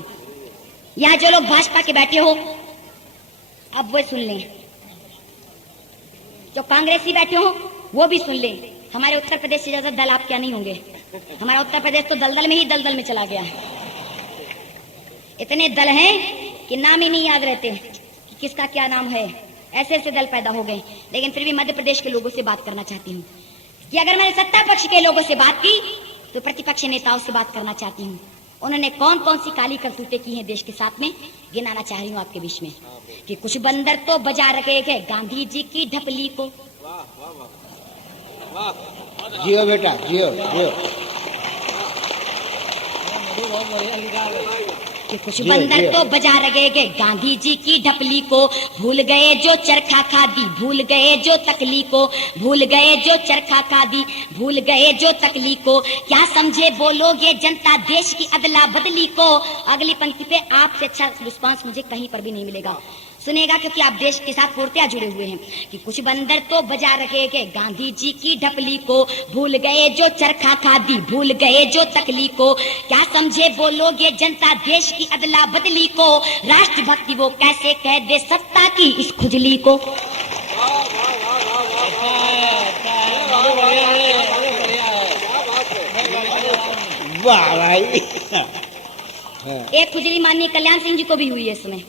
यहाँ जो लोग भाजपा के बैठे हो अब वो सुन लें, जो कांग्रेसी बैठे हो वो भी सुन लें। हमारे उत्तर प्रदेश से ज्यादा दल आप क्या नहीं होंगे। हमारा उत्तर प्रदेश तो दलदल में ही दलदल में चला गया है। इतने दल हैं कि नाम ही नहीं याद रहते कि किसका क्या नाम है। ऐसे ऐसे दल पैदा हो गए। लेकिन फिर भी मध्य प्रदेश के लोगों से बात करना चाहती हूँ कि अगर मैंने सत्ता पक्ष के लोगों से बात की तो प्रतिपक्ष नेताओं से बात करना चाहती हूँ। उन्होंने कौन कौन सी काली करतूतें की हैं देश के साथ में, गिनाना चाह रही हूँ आपके बीच में। कि कुछ बंदर तो बजा रखे गए गांधी जी की ढपली को। जियो बेटा, जियो जियो। कि कुछ बंदर तो बजा रहे गए गांधी जी की ढपली को। भूल गए जो चरखा खादी, भूल गए जो तकली को, भूल गए जो चरखा खादी, भूल गए जो तकली को। क्या समझे बोलोगे जनता देश की अदला बदली को। अगली पंक्ति पे आपसे अच्छा रिस्पांस मुझे कहीं पर भी नहीं मिलेगा। सुनेगा, क्योंकि आप देश के साथ पूर्णतया जुड़े हुए हैं। कि कुछ बंदर तो बजा रहे गए गांधी जी की ढपली को, भूल गए जो चरखा खादी, भूल गए जो तकली को। क्या समझे बोलोगे जनता देश की अदला बदली को। राष्ट्रभक्ति वो कैसे कह दे सत्ता की इस खुजली को। वाह भाई। एक खुजली माननीय कल्याण सिंह जी को भी हुई है इसमें।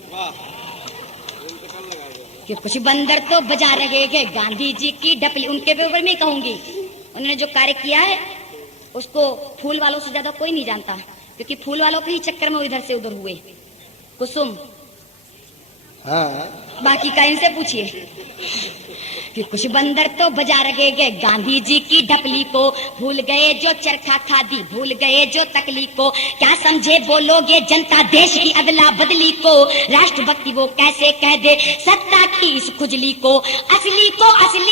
कि कुछ बंदर तो बजा रहे गए गांधी जी की ढपली। उनके ऊपर मैं कहूंगी, उन्होंने जो कार्य किया है उसको फूल वालों से ज्यादा कोई नहीं जानता, क्योंकि फूल वालों के ही चक्कर में इधर से उधर हुए। कुसुम, हाँ बाकी का इनसे पूछिए कि कुछ बंदर तो बजा रहे गए गांधी जी की ढपली को, भूल गए जो चरखा खादी, भूल गए जो तकली को, क्या समझे बोलोगे जनता देश की अदला बदली को, राष्ट्रभक्ति वो कैसे कह दे सत्ता की इस खुजली को असली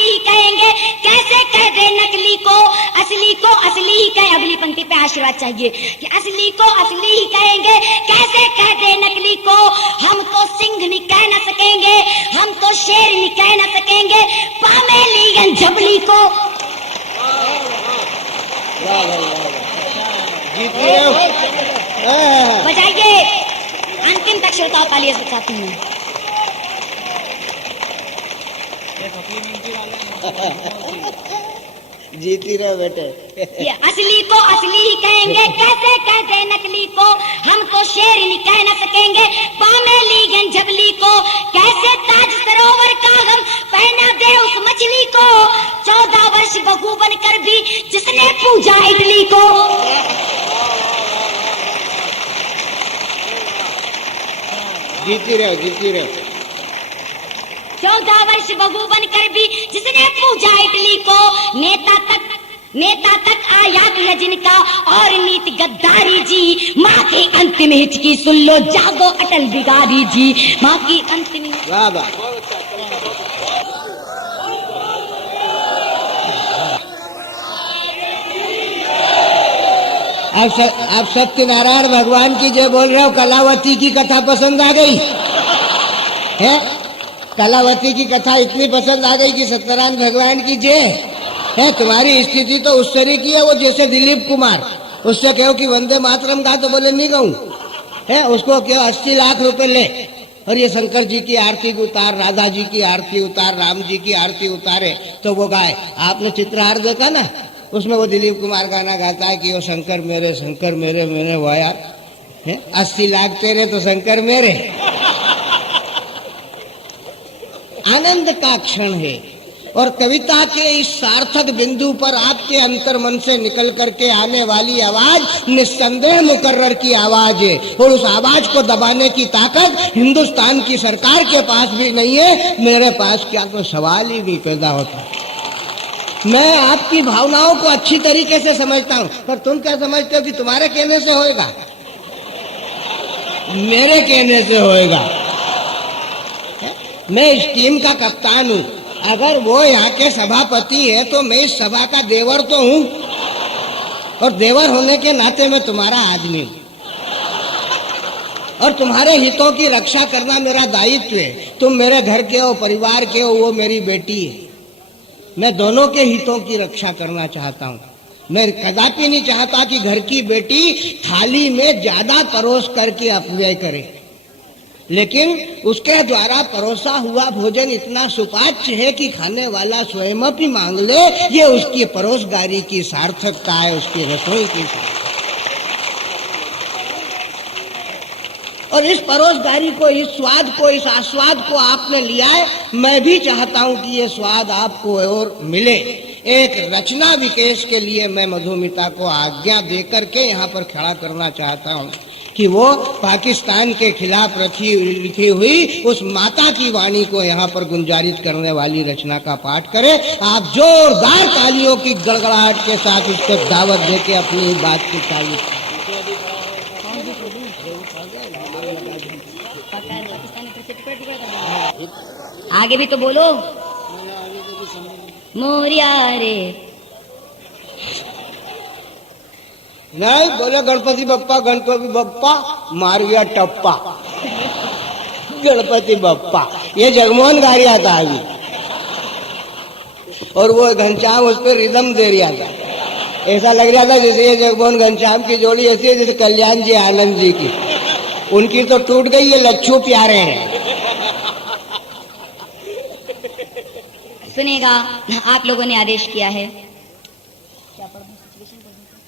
ही कहेंगे कैसे कह दे नकली को असली ही कहे। अगली पंक्ति पे आशीर्वाद चाहिए कि असली को असली ही कहेंगे कैसे कह दे नकली को, हम तो सिंह नहीं कह न सकेंगे, हम तो शेर नहीं कह न सकेंगे, पामेली जबली को। बजाइए अंतिम तक श्रोताओं पालिए चाहती हूँ। जीती रहो बेटे। ये असली को असली ही कहेंगे कैसे कह दे नकली को, हम तो शेर नहीं कह न सकेंगे, पामेली जबली को, कैसे ताज सरोवर का हम पहना दे उस मछली को, 14 वर्ष बहू बनकर भी जिसने पूजा इडली को। जीती रहो। 14 वर्ष बहू बनकर भी जिसने पूजा इडली को, नेता तक आया है जिनका और नीति गद्दारी जी, माँ की अंतिम हिचकी सुन लो जागो अटल बिहारी जी, माँ की अंतिम। वाह वाह। आप सत्यनारायण भगवान की जो बोल रहे हो, कलावती की कथा पसंद आ गई है? कलावती की कथा इतनी पसंद आ गई कि सत्यनारायण भगवान की जय है। तुम्हारी स्थिति तो उस तरह की है, वो जैसे दिलीप कुमार, उससे कहो कि वंदे मातरम गा तो बोले नहीं गाऊं है, उसको कहो 80 लाख रुपए ले और ये शंकर जी की आरती उतार, राधा जी की आरती उतार, राम जी की आरती उतारे तो वो गाए। आपने चित्रहार देखा ना, उसमें वो दिलीप कुमार गाना गाता है कि वो शंकर मेरे मैंने वो यार है 80 लाख तेरे तो शंकर मेरे। आनंद का क्षण है और कविता के इस सार्थक बिंदु पर आपके अंतर मन से निकल करके आने वाली आवाज निस्संदेह मुकर्रर की आवाज है, और उस आवाज को दबाने की ताकत हिंदुस्तान की सरकार के पास भी नहीं है, मेरे पास क्या कोई सवाल ही नहीं पैदा होता। मैं आपकी भावनाओं को अच्छी तरीके से समझता हूँ, पर तुम क्या समझते हो कि तुम्हारे कहने से होएगा? मेरे कहने से होएगा। मैं इस टीम का कप्तान हूँ, अगर वो यहाँ के सभापति है तो मैं इस सभा का देवर तो हूँ, और देवर होने के नाते मैं तुम्हारा आदमी हूँ, और तुम्हारे हितों की रक्षा करना मेरा दायित्व है। तुम मेरे घर के हो, परिवार के हो, वो मेरी बेटी है। मैं दोनों के हितों की रक्षा करना चाहता हूँ। मैं कदापि नहीं चाहता कि घर की बेटी थाली में ज्यादा परोस करके अपव्यय करे, लेकिन उसके द्वारा परोसा हुआ भोजन इतना सुपाच्य है कि खाने वाला स्वयं भी मांग ले, ये उसकी परोसगारी की सार्थकता है, उसकी रसोई की। और इस परोसगारी को, इस स्वाद को, इस आस्वाद को आपने लिया है, मैं भी चाहता हूं कि ये स्वाद आपको और मिले। एक रचना विशेष के लिए मैं मधुमिता को आज्ञा देकर के यहाँ पर खड़ा करना चाहता हूँ कि वो पाकिस्तान के खिलाफ लिखी हुई उस माता की वाणी को यहाँ पर गुंजारित करने वाली रचना का पाठ करें। आप जोरदार तालियों की गड़गड़ाहट के साथ उसको दावत देके अपनी बात की तारीफ। आगे भी तो बोलो। मोरिया रे नहीं बोले गणपति बप्पा मार गया टप्पा। गणपति बप्पा ये जगमोहन गा रहा था अभी, और वो घनश्याम उस पर रिदम दे रहा था। ऐसा लग रहा था जैसे ये जगमोहन घनश्याम की जोड़ी ऐसी है जैसे कल्याण जी आनंद जी की। उनकी तो टूट गई, ये लच्छू प्यारे हैं। सुनेगा, आप लोगों ने आदेश किया है।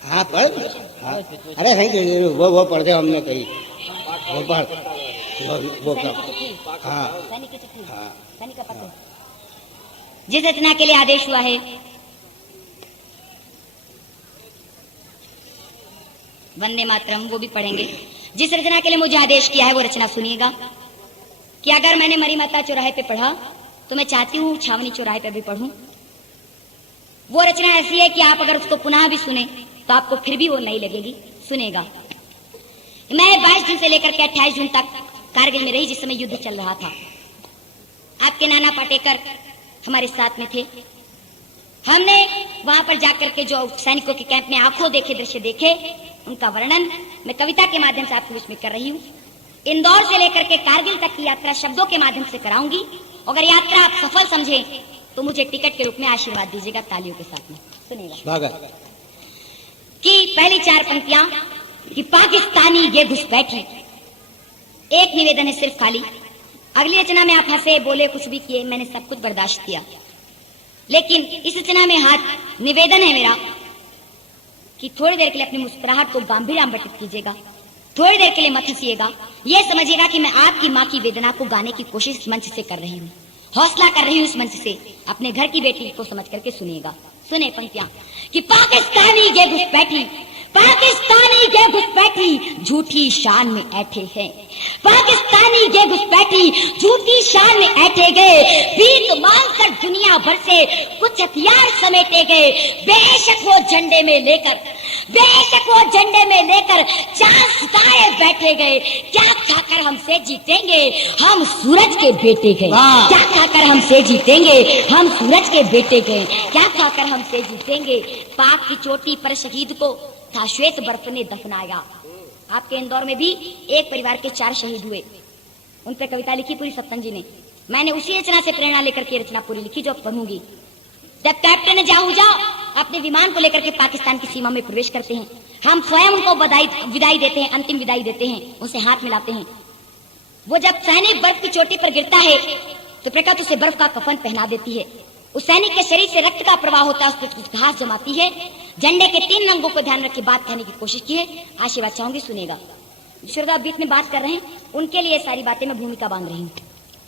हाँ पर हाँ। अरे नहीं वो पढ़ते हमने कही, वो पढ़ वो हाँ हाँ। जिस रचना के लिए आदेश हुआ है, वंदे मातरम, वो भी पढ़ेंगे। जिस रचना के लिए मुझे आदेश किया है वो रचना सुनिएगा। कि अगर मैंने मरी माता चौराहे पे पढ़ा तो मैं चाहती हूँ छावनी चौराहे पे भी पढ़ूं। वो रचना ऐसी है कि आप अगर उसको पुनः भी सुने तो आपको फिर भी वो नहीं लगेगी। सुनेगा। मैं 22 जून से लेकर के 28 जून तक कारगिल में रही, जिस समय युद्ध चल रहा था। आपके नाना पाटेकर हमारे साथ में थे। हमने वहां पर जाकर के जो सैनिकों के कैंप में आंखों देखे दृश्य देखे, उनका वर्णन मैं कविता के माध्यम से आपके बीच में कर रही हूँ। इंदौर से लेकर के कारगिल तक की यात्रा शब्दों के माध्यम से कराऊंगी। अगर यात्रा आप सफल समझे तो मुझे टिकट के रूप में आशीर्वाद दीजिएगा तालियों के साथ में। सुनिएगा। स्वागत। कि पहली 4 पंक्तियां कि पाकिस्तानी ये घुसपैठी। एक निवेदन है सिर्फ खाली। अगली रचना में आप हंसे बोले कुछ भी किए, मैंने सब कुछ बर्दाश्त किया, लेकिन इस रचना में हाथ निवेदन है मेरा कि थोड़ी देर के लिए अपनी मुस्कुराहट को गांभीर्यान्वित कीजिएगा। थोड़ी देर के लिए मत हंसिएगा। यह समझिएगा कि मैं आपकी माँ की वेदना को गाने की कोशिश इस मंच से कर रही हूँ, हौसला कर रही हूँ इस मंच से। अपने घर की बेटी को समझ करके सुनिएगा। सुने पंक्तियां कि पाकिस्तानी ये घुसपैठी, पाकिस्तानी ये घुसपैठी झूठी शान में ऐठे हैं। पाकिस्तानी ये घुसपैठी झूठी शान में ऐठे गए। भीख मांगकर दुनिया भर से कुछ हथियार समेटे गए। बेशक वो झंडे में लेकर, बेशक वो झंडे में लेकर चांद सितारे बैठे गए। क्या खाकर हमसे जीतेंगे हम सूरज के बेटे गए। क्या खाकर हमसे जीतेंगे हम सूरज के बेटे गए। क्या खाकर हमसे जीतेंगे। पाक की चोटी पर शहीद को था श्वेत बर्फ ने दफनाया। आपके इंदौर में भी एक परिवार के 4 शहीद हुए, उन पर कविता लिखी पूरी सत्तन जी ने। मैंने उसी रचना से प्रेरणा लेकर के रचना पूरी लिखी जो अब पढ़ूंगी। जब कैप्टन जाहूजा अपने विमान को लेकर के पाकिस्तान की सीमा में प्रवेश करते हैं, हम स्वयं उनको विदाई देते हैं, अंतिम विदाई देते हैं, उनसे हाथ मिलाते हैं। वो जब सैनिक बर्फ की चोटी पर गिरता है तो प्रकृति उसे बर्फ का कफन पहना देती है। उस सैनिक के शरीर से रक्त का प्रवाह होता है, उस पर कुछ घास जमाती है। झंडे के 3 रंगों को ध्यान रख के बात कहने की कोशिश की है। आशीर्वाद चाहूंगी, सुनेगा। श्रोता बीच में बात कर रहे हैं, उनके लिए सारी बातें मैं भूमिका बांध रही हूँ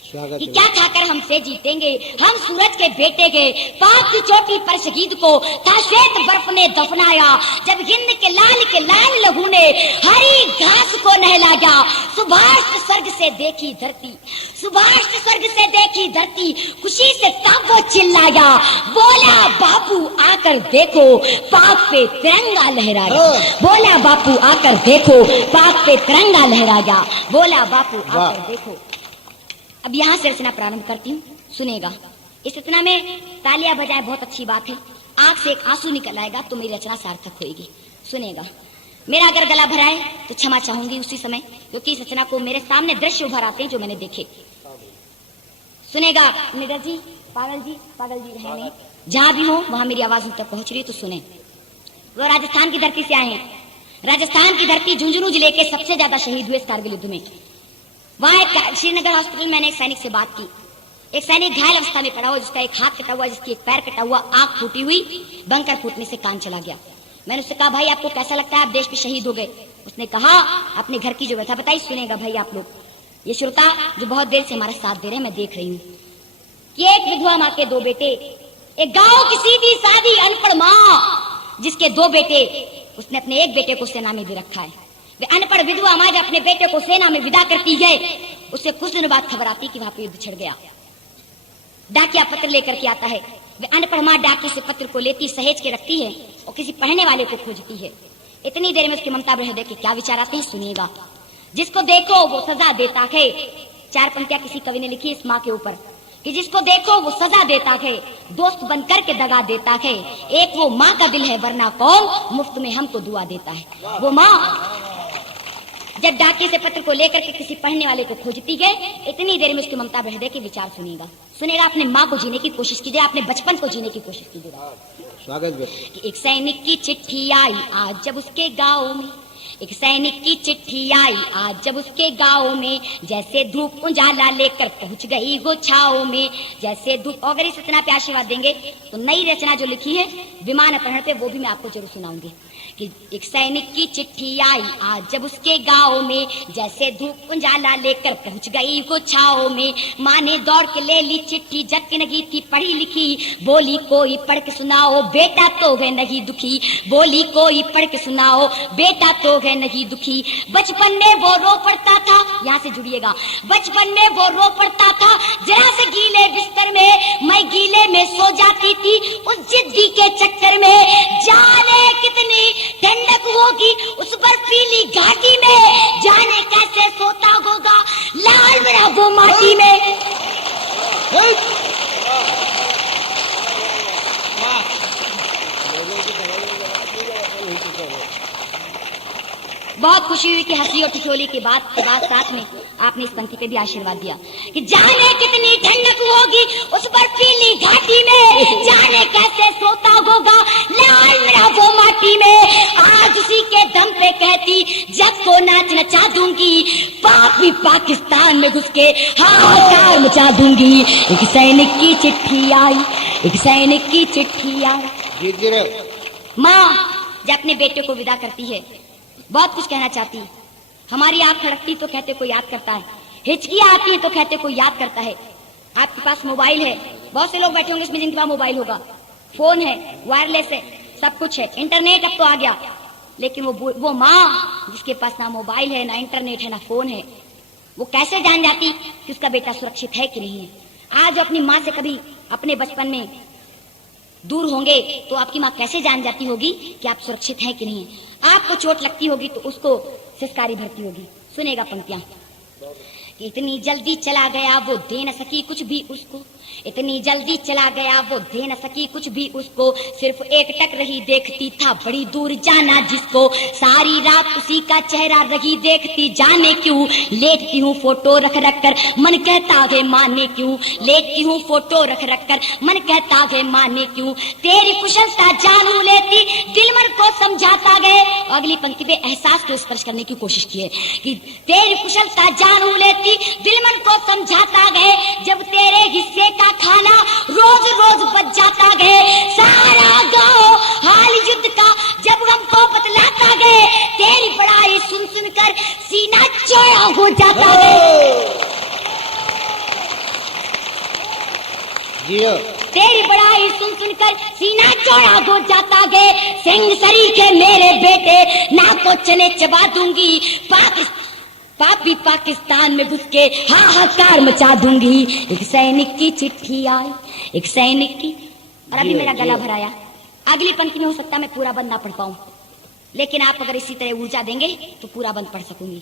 कि क्या खाकर हमसे जीतेंगे हम सूरज के बेटे गए। पाक की चोटी पर शहीद को था श्वेत बर्फ ने दफनाया। जब हिंद के लाल लहू ने हरी घास को नहलाया। सुभाष स्वर्ग से देखी धरती, सुभाष स्वर्ग से देखी धरती, खुशी से तब वो चिल्लाया। बोला बापू आकर देखो पाक पे तिरंगा लहराया। बोला बापू आकर देखो पाक पे तिरंगा लहराया। बोला बापू आकर देखो। अब यहाँ से रचना प्रारंभ करती हूँ, सुनेगा। इस रचना में तालियां बजाए बहुत अच्छी बात है। आंख से एक आंसू निकल आएगा तो मेरी रचना सार्थक होगी। सुनेगा। मेरा अगर गला भराए तो क्षमा चाहूंगी उसी समय, क्योंकि इस रचना को मेरे सामने दृश्य उभर आते हैं जो मैंने देखे। सुनेगा। निडर जी, पागल जी रहने जहां भी हो वहां मेरी आवाज उन तक पहुंच रही है तो सुने। वो राजस्थान की धरती से आए हैं। राजस्थान की धरती झुंझुनू जिले के सबसे ज्यादा शहीद हुए इस कारगिल युद्ध में। वहां एक श्रीनगर हॉस्पिटल में मैंने एक सैनिक से बात की। एक सैनिक घायल अवस्था में पड़ा हुआ, जिसका एक हाथ कटा हुआ, जिसकी एक पैर कटा हुआ, आंख फूटी हुई, बंकर फूटने से कान चला गया। मैंने उससे कहा भाई आपको कैसा लगता है, आप देश पे शहीद हो गए। उसने कहा अपने घर की जो व्यथा बताई। सुनेगा भाई आप लोग, ये श्रोता जो बहुत देर से हमारा साथ दे रहे हैं, मैं देख रही हूँ कि एक विधवा माँ के 2 बेटे, एक गाँव की सीधी सादी अनपढ़ माँ जिसके 2 बेटे, उसने अपने एक बेटे को सेना में दे रखा है। वे अनपढ़ विधवा माँ जब अपने बेटे को सेना में विदा करती है, उससे कुछ दिनों बाद खबर आती कि वहां पे युद्ध छिड़ गया। डाकिया पत्र लेकर के आता है। वे अनपढ़ माँ डाकिया से पत्र को लेती, सहेज के रखती है और किसी पढ़ने वाले को खोजती है। इतनी देर में उसकी ममता हृदय के क्या विचार आते हैं, सुनिएगा। जिसको देखो वो सजा देता है। 4 पंक्तियां किसी कवि ने लिखी इस माँ के ऊपर कि जिसको देखो वो सजा देता है, दोस्त बनकर के दगा देता है। एक वो माँ का दिल है वरना कौन मुफ्त में हमको दुआ देता है। वो माँ जब डाकिए से पत्र को लेकर के किसी पढ़ने वाले को खोजती गए, इतनी देर में उसकी ममता हृदय के विचार सुनेगा। सुनेगा। अपने माँ को जीने की कोशिश कीजिए, अपने बचपन को जीने की कोशिश कीजिएगा। स्वागत। कि एक सैनिक की चिट्ठी आई आज जब उसके गाँव में, एक सैनिक की चिट्ठी आई आज जब उसके गाँव में, जैसे धूप उजाला लेकर पहुंच गई वो छाओ में, जैसे धूप। अगर इस रचना पे आशीर्वाद देंगे तो नई रचना जो लिखी है विमान अपहरण पे, वो भी मैं आपको जरूर सुनाऊंगी। कि एक सैनिक की चिट्ठी आई आज जब उसके गाँव में, जैसे धूप उजाला लेकर पहुंच गई वो छाओ में। माँ ने दौड़ के ले ली चिट्ठी, जग की नगी थी पढ़ी लिखी, बोली कोई पढ़ के सुनाओ बेटा तो है नहीं दुखी, बोली कोई पढ़ के सुनाओ बेटा तो लोग हैं नहीं दुखी। बचपन में वो रो पड़ता था, यहाँ से जुड़िएगा, बचपन में वो रो पड़ता था जरा से गीले बिस्तर में, मैं गीले में सो जाती थी उस जिद्दी के चक्कर में। जाने कितनी ठंडक होगी उस बर्फीली घाटी में, जाने कैसे सोता होगा लाल मेरा वो माटी में। बहुत खुशी हुई कि हंसी और ठिठोली के बाद साथ में आपने इस पंक्ति पे भी आशीर्वाद दिया कि जाने कितनी ठंडक होगी उस बर्फीली घाटी में, जाने कैसे सोता होगा लाल मेरा वो माटी में। आज उसी के दम पे कहती जग को नाच नचा दूंगी, पाक भी पाकिस्तान में घुस के हाहाकार मचा दूंगी। एक सैनिक की चिट्ठी आई, एक सैनिक की चिट्ठी आई। माँ जब अपने बेटे को विदा करती है बहुत कुछ कहना चाहती, हमारी आंख खड़कती तो कहते कोई याद करता है, हिचकियां आती है तो कहते कोई याद करता है। आपके पास मोबाइल है, बहुत से लोग बैठे होंगे इसमें जिनके पास मोबाइल होगा, फोन है, वायरलेस है, सब कुछ है, इंटरनेट अब तो आ गया, लेकिन वो माँ जिसके पास ना मोबाइल है, ना इंटरनेट है, ना फोन है, वो कैसे जान जाती कि उसका बेटा सुरक्षित है कि नहीं है। आज अपनी माँ से कभी अपने बचपन में दूर होंगे तो आपकी माँ कैसे जान जाती होगी कि आप सुरक्षित हैं कि नहीं है। आपको चोट लगती होगी तो उसको सिसकारी भरती होगी। सुनेगा पंक्तियां, इतनी जल्दी चला गया वो दे न सकी कुछ भी उसको, इतनी जल्दी चला गया वो दे न सकी कुछ भी उसको, सिर्फ एक टक रही देखती था बड़ी दूर जाना जिसको, सारी रात उसी का चेहरा रही देखती जाने क्यों, लेटती हूँ फोटो रख रख कर मन कहता है माने क्यों, लेटती हूँ फोटो रख रख कर मन कहता है माने क्यों, तेरी कुशलता जानू लेती दिल मन को समझाता गए। अगली पंक्ति पे एहसास को स्पर्श करने की कोशिश की है कि तेरी कुशलता जानू लेती दिल मन को समझाता गए, जब तेरे हिस्से का खाना रोज रोज बच जाता गए, सारा गांव हाल युद्ध का जब हमको बतलाता गए, तेरी बड़ाई सुन सुन कर सीना चौड़ा हो जाता गए। तेरी बड़ाई सुन सुनकर सीना चौड़ा हो जाता गए, सिंह सरी के मेरे बेटे ना को चने चबा दूंगी, पापी पाकिस्तान में घुस के हाहाकार मचा दूंगी। एक सैनिक की चिट्ठी आई, एक सैनिक की, और अभी मेरा गला भराया, अगली पंक्ति में हो सकता मैं पूरा बंद ना पढ़ पाऊं, लेकिन आप अगर इसी तरह ऊर्जा देंगे तो पूरा बंद पढ़ सकूंगी।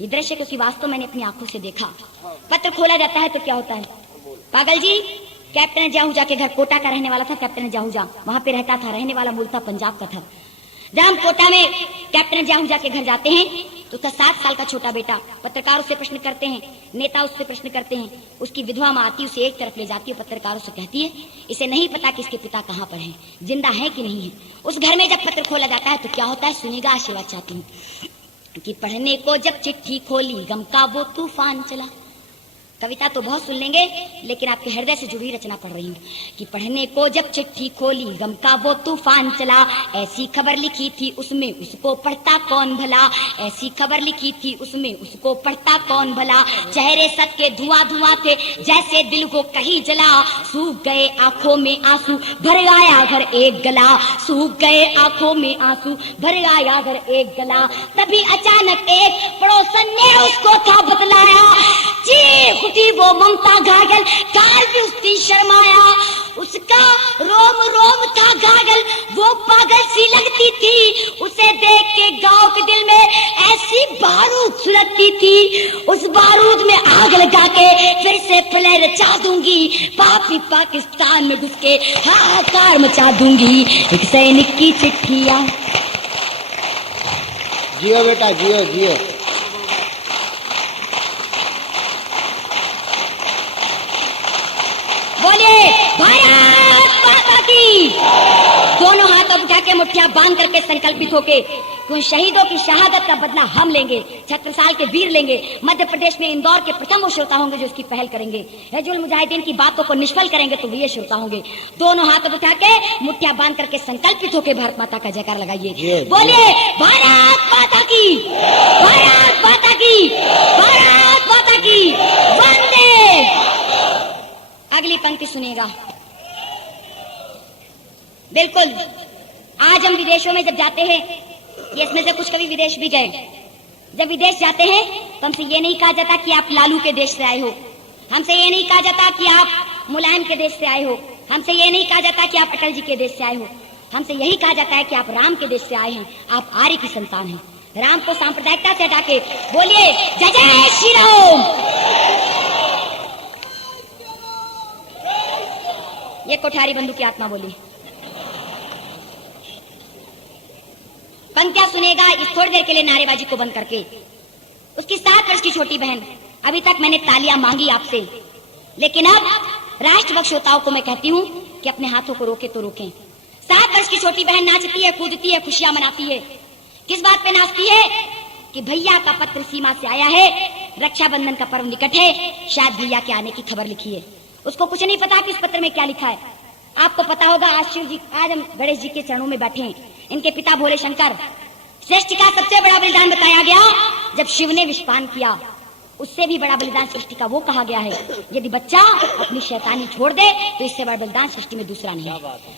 ये दृश्य क्योंकि वास्तव मैंने अपनी आंखों से देखा। पत्र खोला जाता है तो क्या होता है, पागल जी कैप्टन जाहूजा के घर, कोटा का रहने वाला था कैप्टन जाहूजा, वहां पे रहता था, रहने वाला मूलतः पंजाब का था। जब हम कोटा में कैप्टन जाहूजा के घर जाते हैं तो उसका 7 साल का छोटा बेटा, पत्रकार उससे प्रश्न करते हैं, नेता उससे प्रश्न करते हैं, उसकी विधवा माँ आती उसे एक तरफ ले जाती है, पत्रकारों से कहती है इसे नहीं पता कि इसके पिता कहाँ पर हैं, जिंदा है कि नहीं है। उस घर में जब पत्र खोला जाता है तो क्या होता है, सुनेगा, आशीर्वाद चाहती हूँ कि पढ़ने को जब चिट्ठी खोली गम का वो तूफान चला। कविता तो बहुत सुन लेंगे लेकिन आपके हृदय से जुड़ी रचना पढ़ रही हूँ कि पढ़ने को जब चिट्ठी खोली गम का वो तूफान चला, ऐसी खबर लिखी थी उसमें उसको पढ़ता कौन भला, ऐसी खबर लिखी थी उसमें उसको पढ़ता कौन भला, चेहरे सबके धुआं धुआं थे जैसे दिल को कहीं जला, सूख गए आंखों में आंसू भर आया घर एक गला, सूख गए आंखों में आंसू भर आया घर एक गला। तभी अचानक एक पड़ोसन ने उसको था बतलाया, चीख उठी वो ममता घायल, काल भी उसकी शर्माया, उसका रोम रोम था घायल, वो पागल सी लगती थी, उसे देख के गांव के दिल में ऐसी बारूद सुलगती थी, उस बारूद में आग लगा के फिर से प्रलय रचा दूंगी, पापी पाकिस्तान में घुस के हाहाकार मचा दूंगी। एक सैनिक की चिट्ठी आई। जियो बेटा जियो जियो। बोलिए भारत माता की। दोनों हाथों उठा के मुठ्ठियां बांध करके संकल्पित होके उन शहीदों की शहादत का बदला हम लेंगे, छत्रसाल के वीर लेंगे, मध्य प्रदेश में इंदौर के प्रथम वो श्रोता होंगे जो इसकी पहल करेंगे, हिजबुल मुजाहिदीन की बातों को निष्फल करेंगे तो ये श्रोता होंगे। दोनों हाथ उठा के मुठ्ठियां बांध करके संकल्पित होके भारत माता का जयकार लगाइए। बोलिए भारत माता की, भारत माता की, भारत माता की वंदे। अगली पंक्ति सुनिएगा। बिल्कुल आज हम विदेशों में जब जाते हैं कि इसमें से कुछ कभी विदेश भी गए। जब विदेश जाते हैं तो हमसे ये नहीं कहा जाता कि आप लालू के देश से आए हो, हमसे ये नहीं कहा जाता कि आप मुलायम के देश से आए हो, हमसे ये नहीं कहा जाता कि आप अटल जी के देश से आए हो। हमसे यही कहा जाता है कि आप राम के देश से आए हैं, आप आर्य की संतान हैं। राम को सांप्रदायिकता से हटा के बोलिए जय जय श्री राम। ये कोठारी बंधु की आत्मा बोली। पंक्तियां सुनेगा इस थोड़ी देर के लिए नारेबाजी को बंद करके। उसकी 7 वर्ष की छोटी बहन, अभी तक मैंने तालियां मांगी आपसे, लेकिन अब राष्ट्रभक्त श्रोताओं को मैं कहती हूँ कि अपने हाथों को रोके तो रोकें। 7 वर्ष की छोटी बहन नाचती है, कूदती है, खुशियां मनाती है। किस बात पे नाचती है? कि भैया का पत्र सीमा से आया है, रक्षाबंधन का पर्व निकट है, शायद भैया के आने की खबर लिखी है। उसको कुछ नहीं पता कि इस पत्र में क्या लिखा है। आपको पता होगा आज हम गणेश जी के चरणों में बैठे हैं। इनके पिता भोले शंकर, सृष्टि का सबसे बड़ा बलिदान बताया गया जब शिव ने विषपान किया। उससे भी बड़ा बलिदान सृष्टि का वो कहा गया है, यदि बच्चा अपनी शैतानी छोड़ दे तो इससे बड़ा बलिदान सृष्टि में दूसरा नहीं।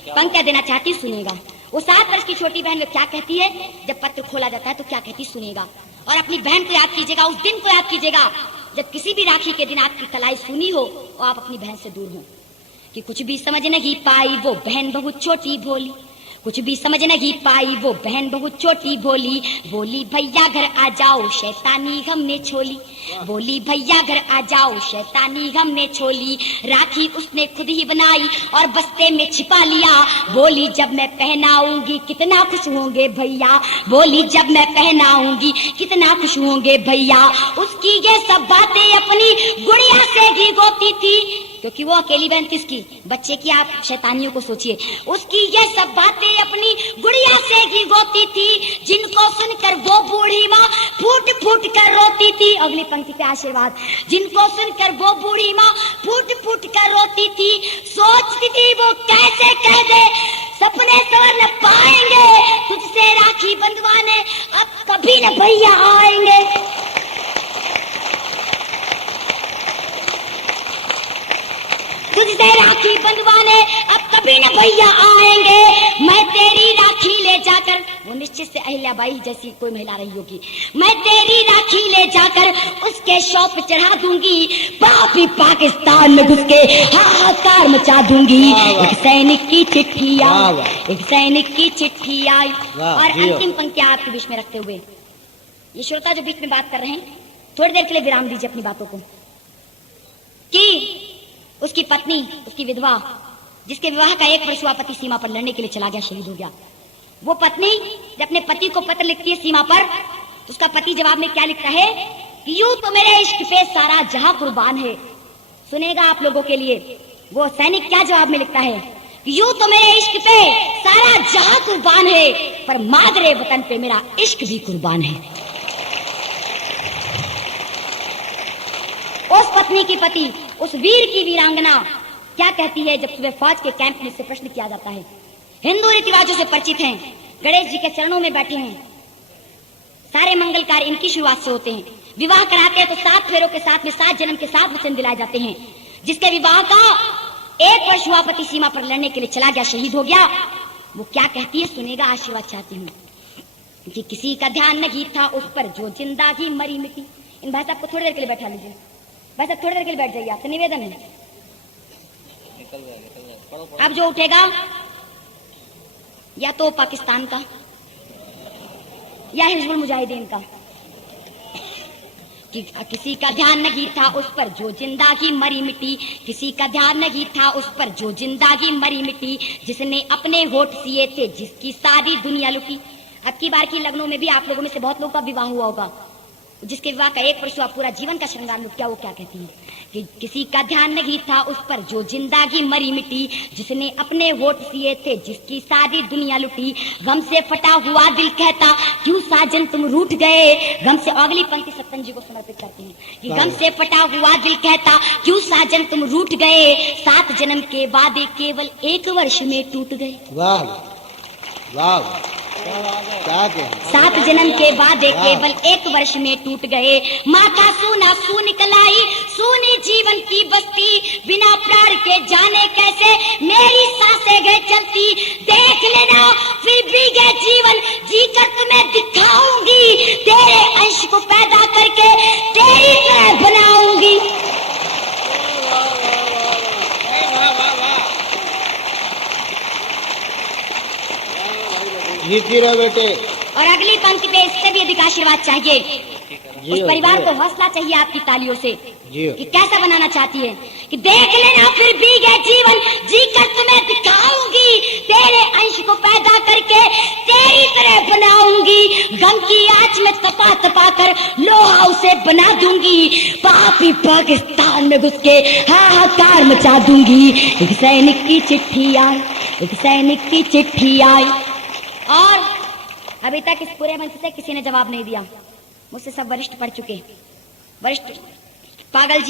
पंक्तियां देना चाहती, सुनेगा। वो 7 वर्ष की छोटी बहन क्या कहती है जब पत्र खोला जाता है तो क्या कहती, सुनेगा। और अपनी बहन को याद कीजिएगा, उस दिन को याद कीजिएगा जब किसी भी राखी के दिन आपकी कलाई सुनी हो और आप अपनी बहन से दूर हो। कि कुछ भी समझ नहीं पाई वो बहन बहुत छोटी भोली, कुछ भी समझ नहीं पाई वो बहन बहुत छोटी भोली। बोली भैया घर आ जाओ शैतानी हमने छोली, बोली भैया घर आ जाओ शैतानी हमने छोली। राखी उसने खुद ही बनाई और बस्ते में छिपा लिया। बोली जब मैं पहनाऊंगी कितना खुश होंगे भैया, बोली जब मैं पहनाऊंगी कितना खुश होंगे भैया। उसकी ये सब बातें अपनी गुड़िया से ही गोती थी, क्योंकि वो अकेली बहन किसकी, बच्चे की। आप शैतानियों को सोचिए। उसकी ये सब बातें अपनी गुड़िया से ही गोती थी, जिनको सुनकर वो बूढ़ी माँ फूट फूट कर रोती थी। अगली पंक्ति पे आशीर्वाद। जिनको सुनकर वो बूढ़ी माँ फूट फूट कर रोती थी, सोचती थी वो कैसे कह दे सपने सवर न पाएंगे, तुझसे राखी बंधवाने अब कभी न भैया आएंगे। तुझसे राखी बंधवाने अब कभी न भैया आएंगे। मैं तेरी राखी ले जाकर, वो निश्चित से अहिल्याबाई जैसी कोई महिला रही होगी, मैं तेरी राखी ले जाकर उसके शौक पे चढ़ा दूंगी। पापी पाकिस्तान में घुस के हाहाकार मचा दूंगी। एक सैनिक की चिट्ठी आई, एक सैनिक की चिट्ठी आई। और अंतिम पंक्तियां आपके बीच में रखते हुए, ये श्रोता जो बीच में बात कर रहे हैं, थोड़ी देर के लिए विराम दीजिए अपनी बातों को। कि उसकी पत्नी, उसकी विधवा, जिसके विवाह का 1 वर्ष हुआ, पति सीमा पर लड़ने के लिए चला गया, शहीद हो गया। वो पत्नी जब अपने पति को पत्र लिखती है सीमा पर, तो उसका पति जवाब में क्या लिखता है कि यूं तो मेरे इश्क पे सारा जहां कुर्बान है। सुनेगा आप लोगों के लिए, वो सैनिक क्या जवाब में लिखता है कि यूं तो मेरे इश्क पे सारा जहां कुर्बान है, पर मादरे वतन पे मेरा इश्क भी कुर्बान है। उस पत्नी की पति, उस वीर की वीरांगना क्या कहती है जब सुबह फौज के कैंप में से प्रश्न किया जाता है। हिंदू रीतिवाजों से परिचित हैं, गणेश जी के चरणों में बैठे हैं, सारे मंगल कार्य इनकी शुरुआत से होते हैं। विवाह कराते हैं तो 7 फेरों के साथ में 7 जन्म के 7 वचन दिलाए जाते हैं। जिसके विवाह का 1 वर्ष हुआ, पति सीमा पर लड़ने के लिए चला गया, शहीद हो गया, वो क्या कहती है, सुनेगा। आशीर्वाद चाहती हूँ कि किसी का ध्यान नहीं था उस पर जो जिंदगी मरी मिटी। इन भाई साहब को थोड़ी देर के लिए बैठा लीजिए, भाई साहब थोड़ी देर के लिए बैठ जाइए, आपसे निवेदन है। अब जो उठेगा या तो पाकिस्तान का या हिजबुल मुजाहिदीन का, कि किसी का ध्यान नहीं था उस पर जो जिंदगी मरी मिटी, किसी का ध्यान नहीं था उस पर जो जिंदगी मरी मिटी, जिसने अपने होठ सिए थे जिसकी सारी दुनिया लुटी। अब की बार की लग्नों में भी आप लोगों में से बहुत लोगों का विवाह हुआ होगा, जिसके विवाह का 1 वर्ष हुआ, पूरा जीवन का श्रृंगार लुट गया। वो क्या कहती है कि किसी का ध्यान नहीं था उस पर जो जिंदगी मरी मिटी, जिसने अपने होठ सिए थे जिसकी सारी दुनिया लुटी। गम से फटा हुआ दिल कहता क्यों साजन तुम रूठ गए। गम से, अगली पंक्ति सत्तन जी को समर्पित करती है कि गम से फटा हुआ दिल कहता क्यों साजन तुम रूठ गए। 7 जन्म के वादे केवल 1 वर्ष में टूट गए। वाह वाह। क्या के 7 जन्म के वादे केवल 1 वर्ष में टूट गए। माँ का सूना सू निकल आई, सूनी जीवन की बस्ती, बिना प्राण के जाने कैसे मेरी सांसें गए चलती। देख लेना फिर भी ये जीवन जीकर तुम्हें दिखाऊंगी, तेरे अंश को पैदा करके तेरी तरह बनाऊंगी। जीती रहो बेटे। और अगली पंक्ति पे इससे भी अधिक आशीर्वाद चाहिए। उस परिवार को हौसला चाहिए आपकी तालियों से कि कैसा बनाना चाहती है। कि देख लेना फिर भी ये जीवन जीकर तुम्हें दिखाऊंगी, तेरे अंश को पैदा करके तेरी तरह बनाऊंगी। गम की आंच में तपा तपा कर लोहा उसे बना दूंगी, पापी पाकिस्तान में घुस के हाहाकार मचा दूंगी। एक सैनिक की चिट्ठी आई, एक सैनिक की चिट्ठी आई। और अभी तक इस पूरे मंच से किसी ने जवाब नहीं दिया। मुझसे सब वरिष्ठ पढ़ चुके, वरिष्ठ पागल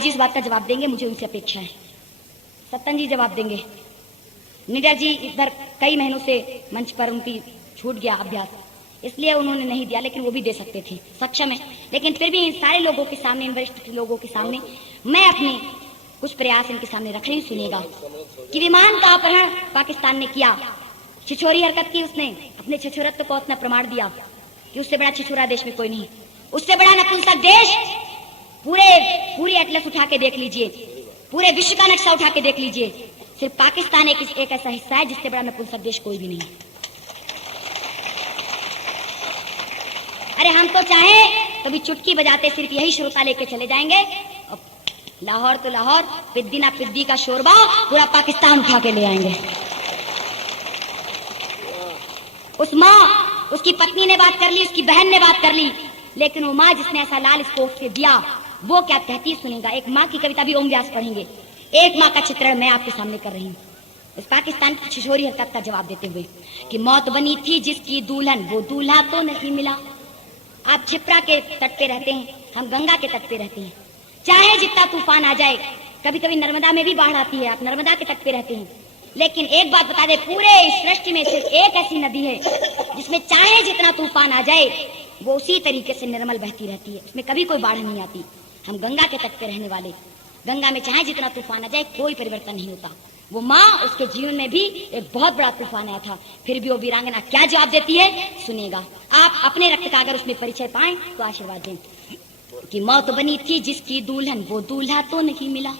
जी इस बात का जवाब देंगे, मुझे उनसे अपेक्षा है। सत्तन जी जवाब देंगे, निडर जी इधर कई महीनों से मंच पर उनकी छूट गया अभ्यास, इसलिए उन्होंने नहीं दिया, लेकिन वो भी दे सकते थे, सक्षम है। लेकिन फिर भी इन सारे लोगों के सामने, इन वरिष्ठ लोगों के सामने मैं अपनी कुछ प्रयास इनके सामने रख रही हूँ। सुनिएगा कि विमान का अपहरण पाकिस्तान ने किया, छिछोरी हरकत की उसने, अपने छिछोरत्व को अपना प्रमाण दिया कि उससे बड़ा छिछोरा देश में कोई नहीं, उससे बड़ा नपुंसक देश। पूरी एटलस उठा के देख लीजिए, पूरे विश्व का नक्शा उठा के देख लीजिए, सिर्फ पाकिस्तान एक ऐसा हिस्सा है जिससे बड़ा नपुंसक देश कोई भी नहीं। अरे हम तो चाहे तो भी चुटकी बजाते सिर्फ यही श्रोता लेके चले जाएंगे, लाहौर तो लाहौर, पिद्दी ना पिद्दी का शोरबा पूरा पाकिस्तान उठा के ले आएंगे। उस माँ, उसकी पत्नी ने बात कर ली, उसकी बहन ने बात कर ली, लेकिन वो माँ जिसने ऐसा लाल स्कोप से दिया, वो क्या कहती है सुनेगा। एक माँ की कविता भी ओम व्यास पढ़ेंगे, एक माँ का चित्रण मैं आपके सामने कर रही हूँ इस पाकिस्तान की छिछोरी हरकत का जवाब देते हुए कि मौत बनी थी जिसकी दुल्हन, वो दूल्हा तो नहीं मिला। आप छिपरा के तट पे रहते हैं, हम गंगा के तट पे रहते हैं, चाहे जितना तूफान आ जाए, कभी कभी नर्मदा में भी बाढ़ आती है, आप नर्मदा के तट पे रहते हैं, लेकिन एक बात बता दे, पूरे इस सृष्टि में सिर्फ एक ऐसी नदी है जिसमें चाहे जितना तूफान आ जाए वो उसी तरीके से निर्मल बहती रहती है, उसमें कभी कोई बाढ़ नहीं आती। हम गंगा के तट पे रहने वाले, गंगा में चाहे जितना तूफान आ जाए कोई परिवर्तन नहीं होता। वो माँ, उसके जीवन में भी एक बहुत बड़ा तूफान आया था, फिर भी वो वीरांगना क्या जवाब देती है सुनिएगा। आप अपने रक्त का अगर उसमें परिचय पाएं तो आशीर्वाद दें कि मौत बनी थी जिसकी दुल्हन, वो दूल्हा तो नहीं मिला।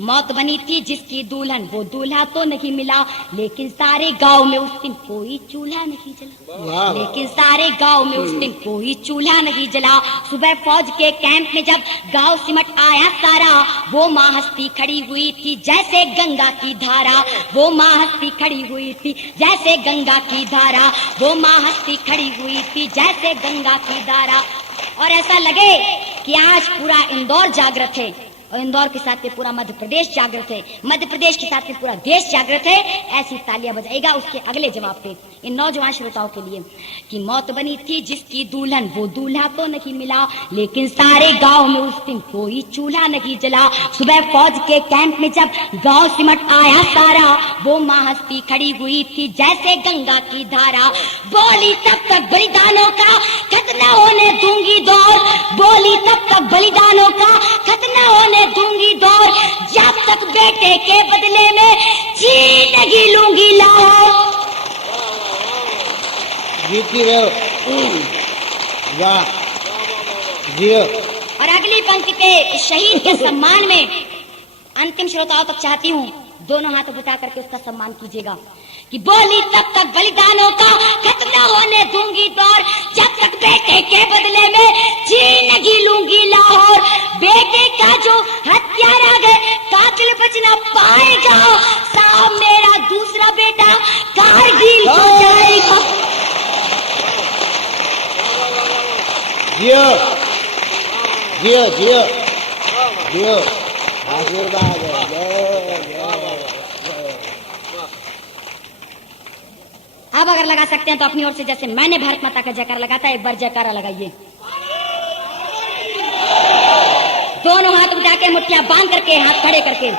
मौत बनी थी जिसकी दुल्हन, वो दूल्हा तो नहीं मिला, लेकिन सारे गांव में उस दिन कोई चूल्हा नहीं जला, लेकिन सारे गांव में उस दिन कोई चूल्हा नहीं जला। सुबह फौज के कैंप में जब गांव सिमट आया सारा, वो माँ हस्ती खड़ी हुई थी जैसे गंगा की धारा, वो माँ हस्ती खड़ी हुई थी जैसे गंगा की धारा, वो माँ हस्ती खड़ी हुई थी जैसे गंगा की धारा। और ऐसा लगे कि आज पूरा इंदौर जागृत है, और इंदौर के साथ में पूरा मध्य प्रदेश जागृत है, मध्य प्रदेश के साथ में पूरा देश जागृत है। ऐसी तालियां बजाएगा उसके अगले जवाब पे इन नौजवान श्रोताओं के लिए कि मौत बनी थी जिसकी दुल्हन, वो दूल्हा तो नहीं मिला, लेकिन सारे गांव में उस दिन कोई चूल्हा नहीं जला। सुबह फौज के कैंप में जब गांव सिमट आया सारा, वो माँ हस्ती खड़ी हुई थी जैसे गंगा की धारा, बोली तब तक बलिदानों का खत्म न होने दूंगी दौर, बोली तब तक बलिदानों का खत्म न होने दूंगी दौर, जब तक बेटे के बदले में जी नहीं लूंगी लाहौर। जीती रहो, वाह जियो। और अगली पंक्ति पे शहीद के सम्मान में अंतिम श्रोताओं तक चाहती हूँ दोनों हाथ उठा करके उसका सम्मान कीजिएगा कि बोली तब तक बलिदानों का खत्म न होने दूंगी दौर, जब तक बेटे के बदले में जी नहीं लूंगी लाहौर। बेटे का जो हत्यारा है कातिल बच न पाएगा, साहब मेरा दूसरा बेटा कारगिल हो जाएगा। जियो जियो जियो जियो, आशीर्वाद अब अगर लगा सकते हैं तो अपनी ओर से जैसे मैंने भारत माता का जयकारा लगाता है एक बार जयकारा लगाइए। दोनों हाथ उठा के मुट्ठियां बांध करके हाथ खड़े करके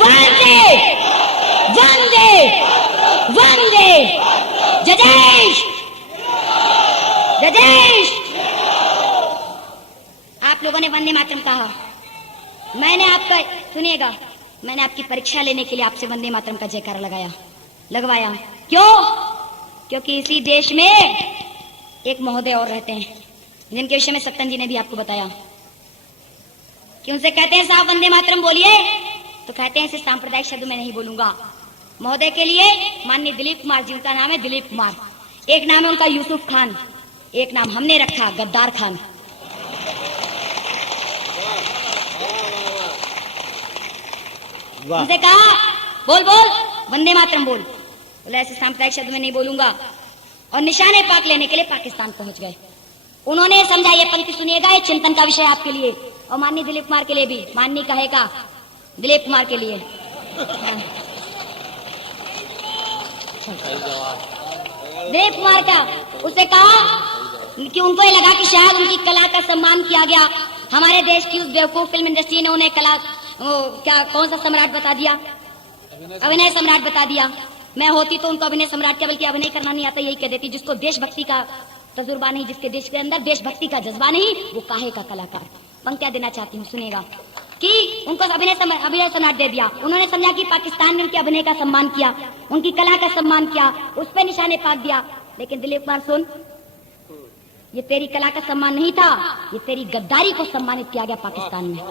वंदे वंदे वंदे जजेश जजेश। आप लोगों ने वंदे मातरम कहा, मैंने आपका सुनिएगा, मैंने आपकी परीक्षा लेने के लिए आपसे वंदे मातरम का जयकारा लगवाया। क्यों? क्योंकि इसी देश में एक महोदय और रहते हैं जिनके विषय में सत्तन जी ने भी आपको बताया कि उनसे कहते हैं साहब वंदे मातरम बोलिए, तो कहते हैं इसे सांप्रदायिक शब्द में नहीं बोलूंगा। महोदय के लिए माननीय दिलीप कुमार जी, उनका नाम है दिलीप कुमार, एक नाम है उनका यूसुफ खान, एक नाम हमने रखा गद्दार खान। उनसे कहा बोल बोल वंदे मातरम बोल, बोले ऐसे सांप्रदायिक शब्द में नहीं बोलूंगा, और निशाने पाक लेने के लिए पाकिस्तान पहुंच गए। उन्होंने समझा, ये पंक्ति सुनिएगा, ये चिंतन का विषय आपके लिए और माननीय दिलीप कुमार के लिए भी, माननीय कहेगा दिलीप कुमार के लिए। दिलीप कुमार का उससे कहा कि उनको ये लगा कि शायद उनकी कला का सम्मान किया गया। हमारे देश की उस बेवकूफ फिल्म इंडस्ट्री ने उन्हें कला क्या कौन सा सम्राट बता दिया, अभिनय सम्राट बता दिया। मैं होती तो उनको अभिनय सम्राट क्या बल्कि अभिनय करना नहीं आता यही कह देती। जिसको देशभक्ति का तजुर्बा नहीं, जिसके देश के अंदर देशभक्ति का जज्बा नहीं, वो काहे का कलाकार। पंक्तियां देना चाहती हूँ, सुनेगा कि उनको अभिनय सम्राट दे दिया। उन्होंने समझा कि पाकिस्तान ने उनके अभिनय का सम्मान किया, उनकी कला का सम्मान किया, उस पर निशाने पाक दिया। लेकिन दिलीप कुमार सुन, ये तेरी कला का सम्मान नहीं था, ये तेरी गद्दारी को सम्मानित किया गया पाकिस्तान में।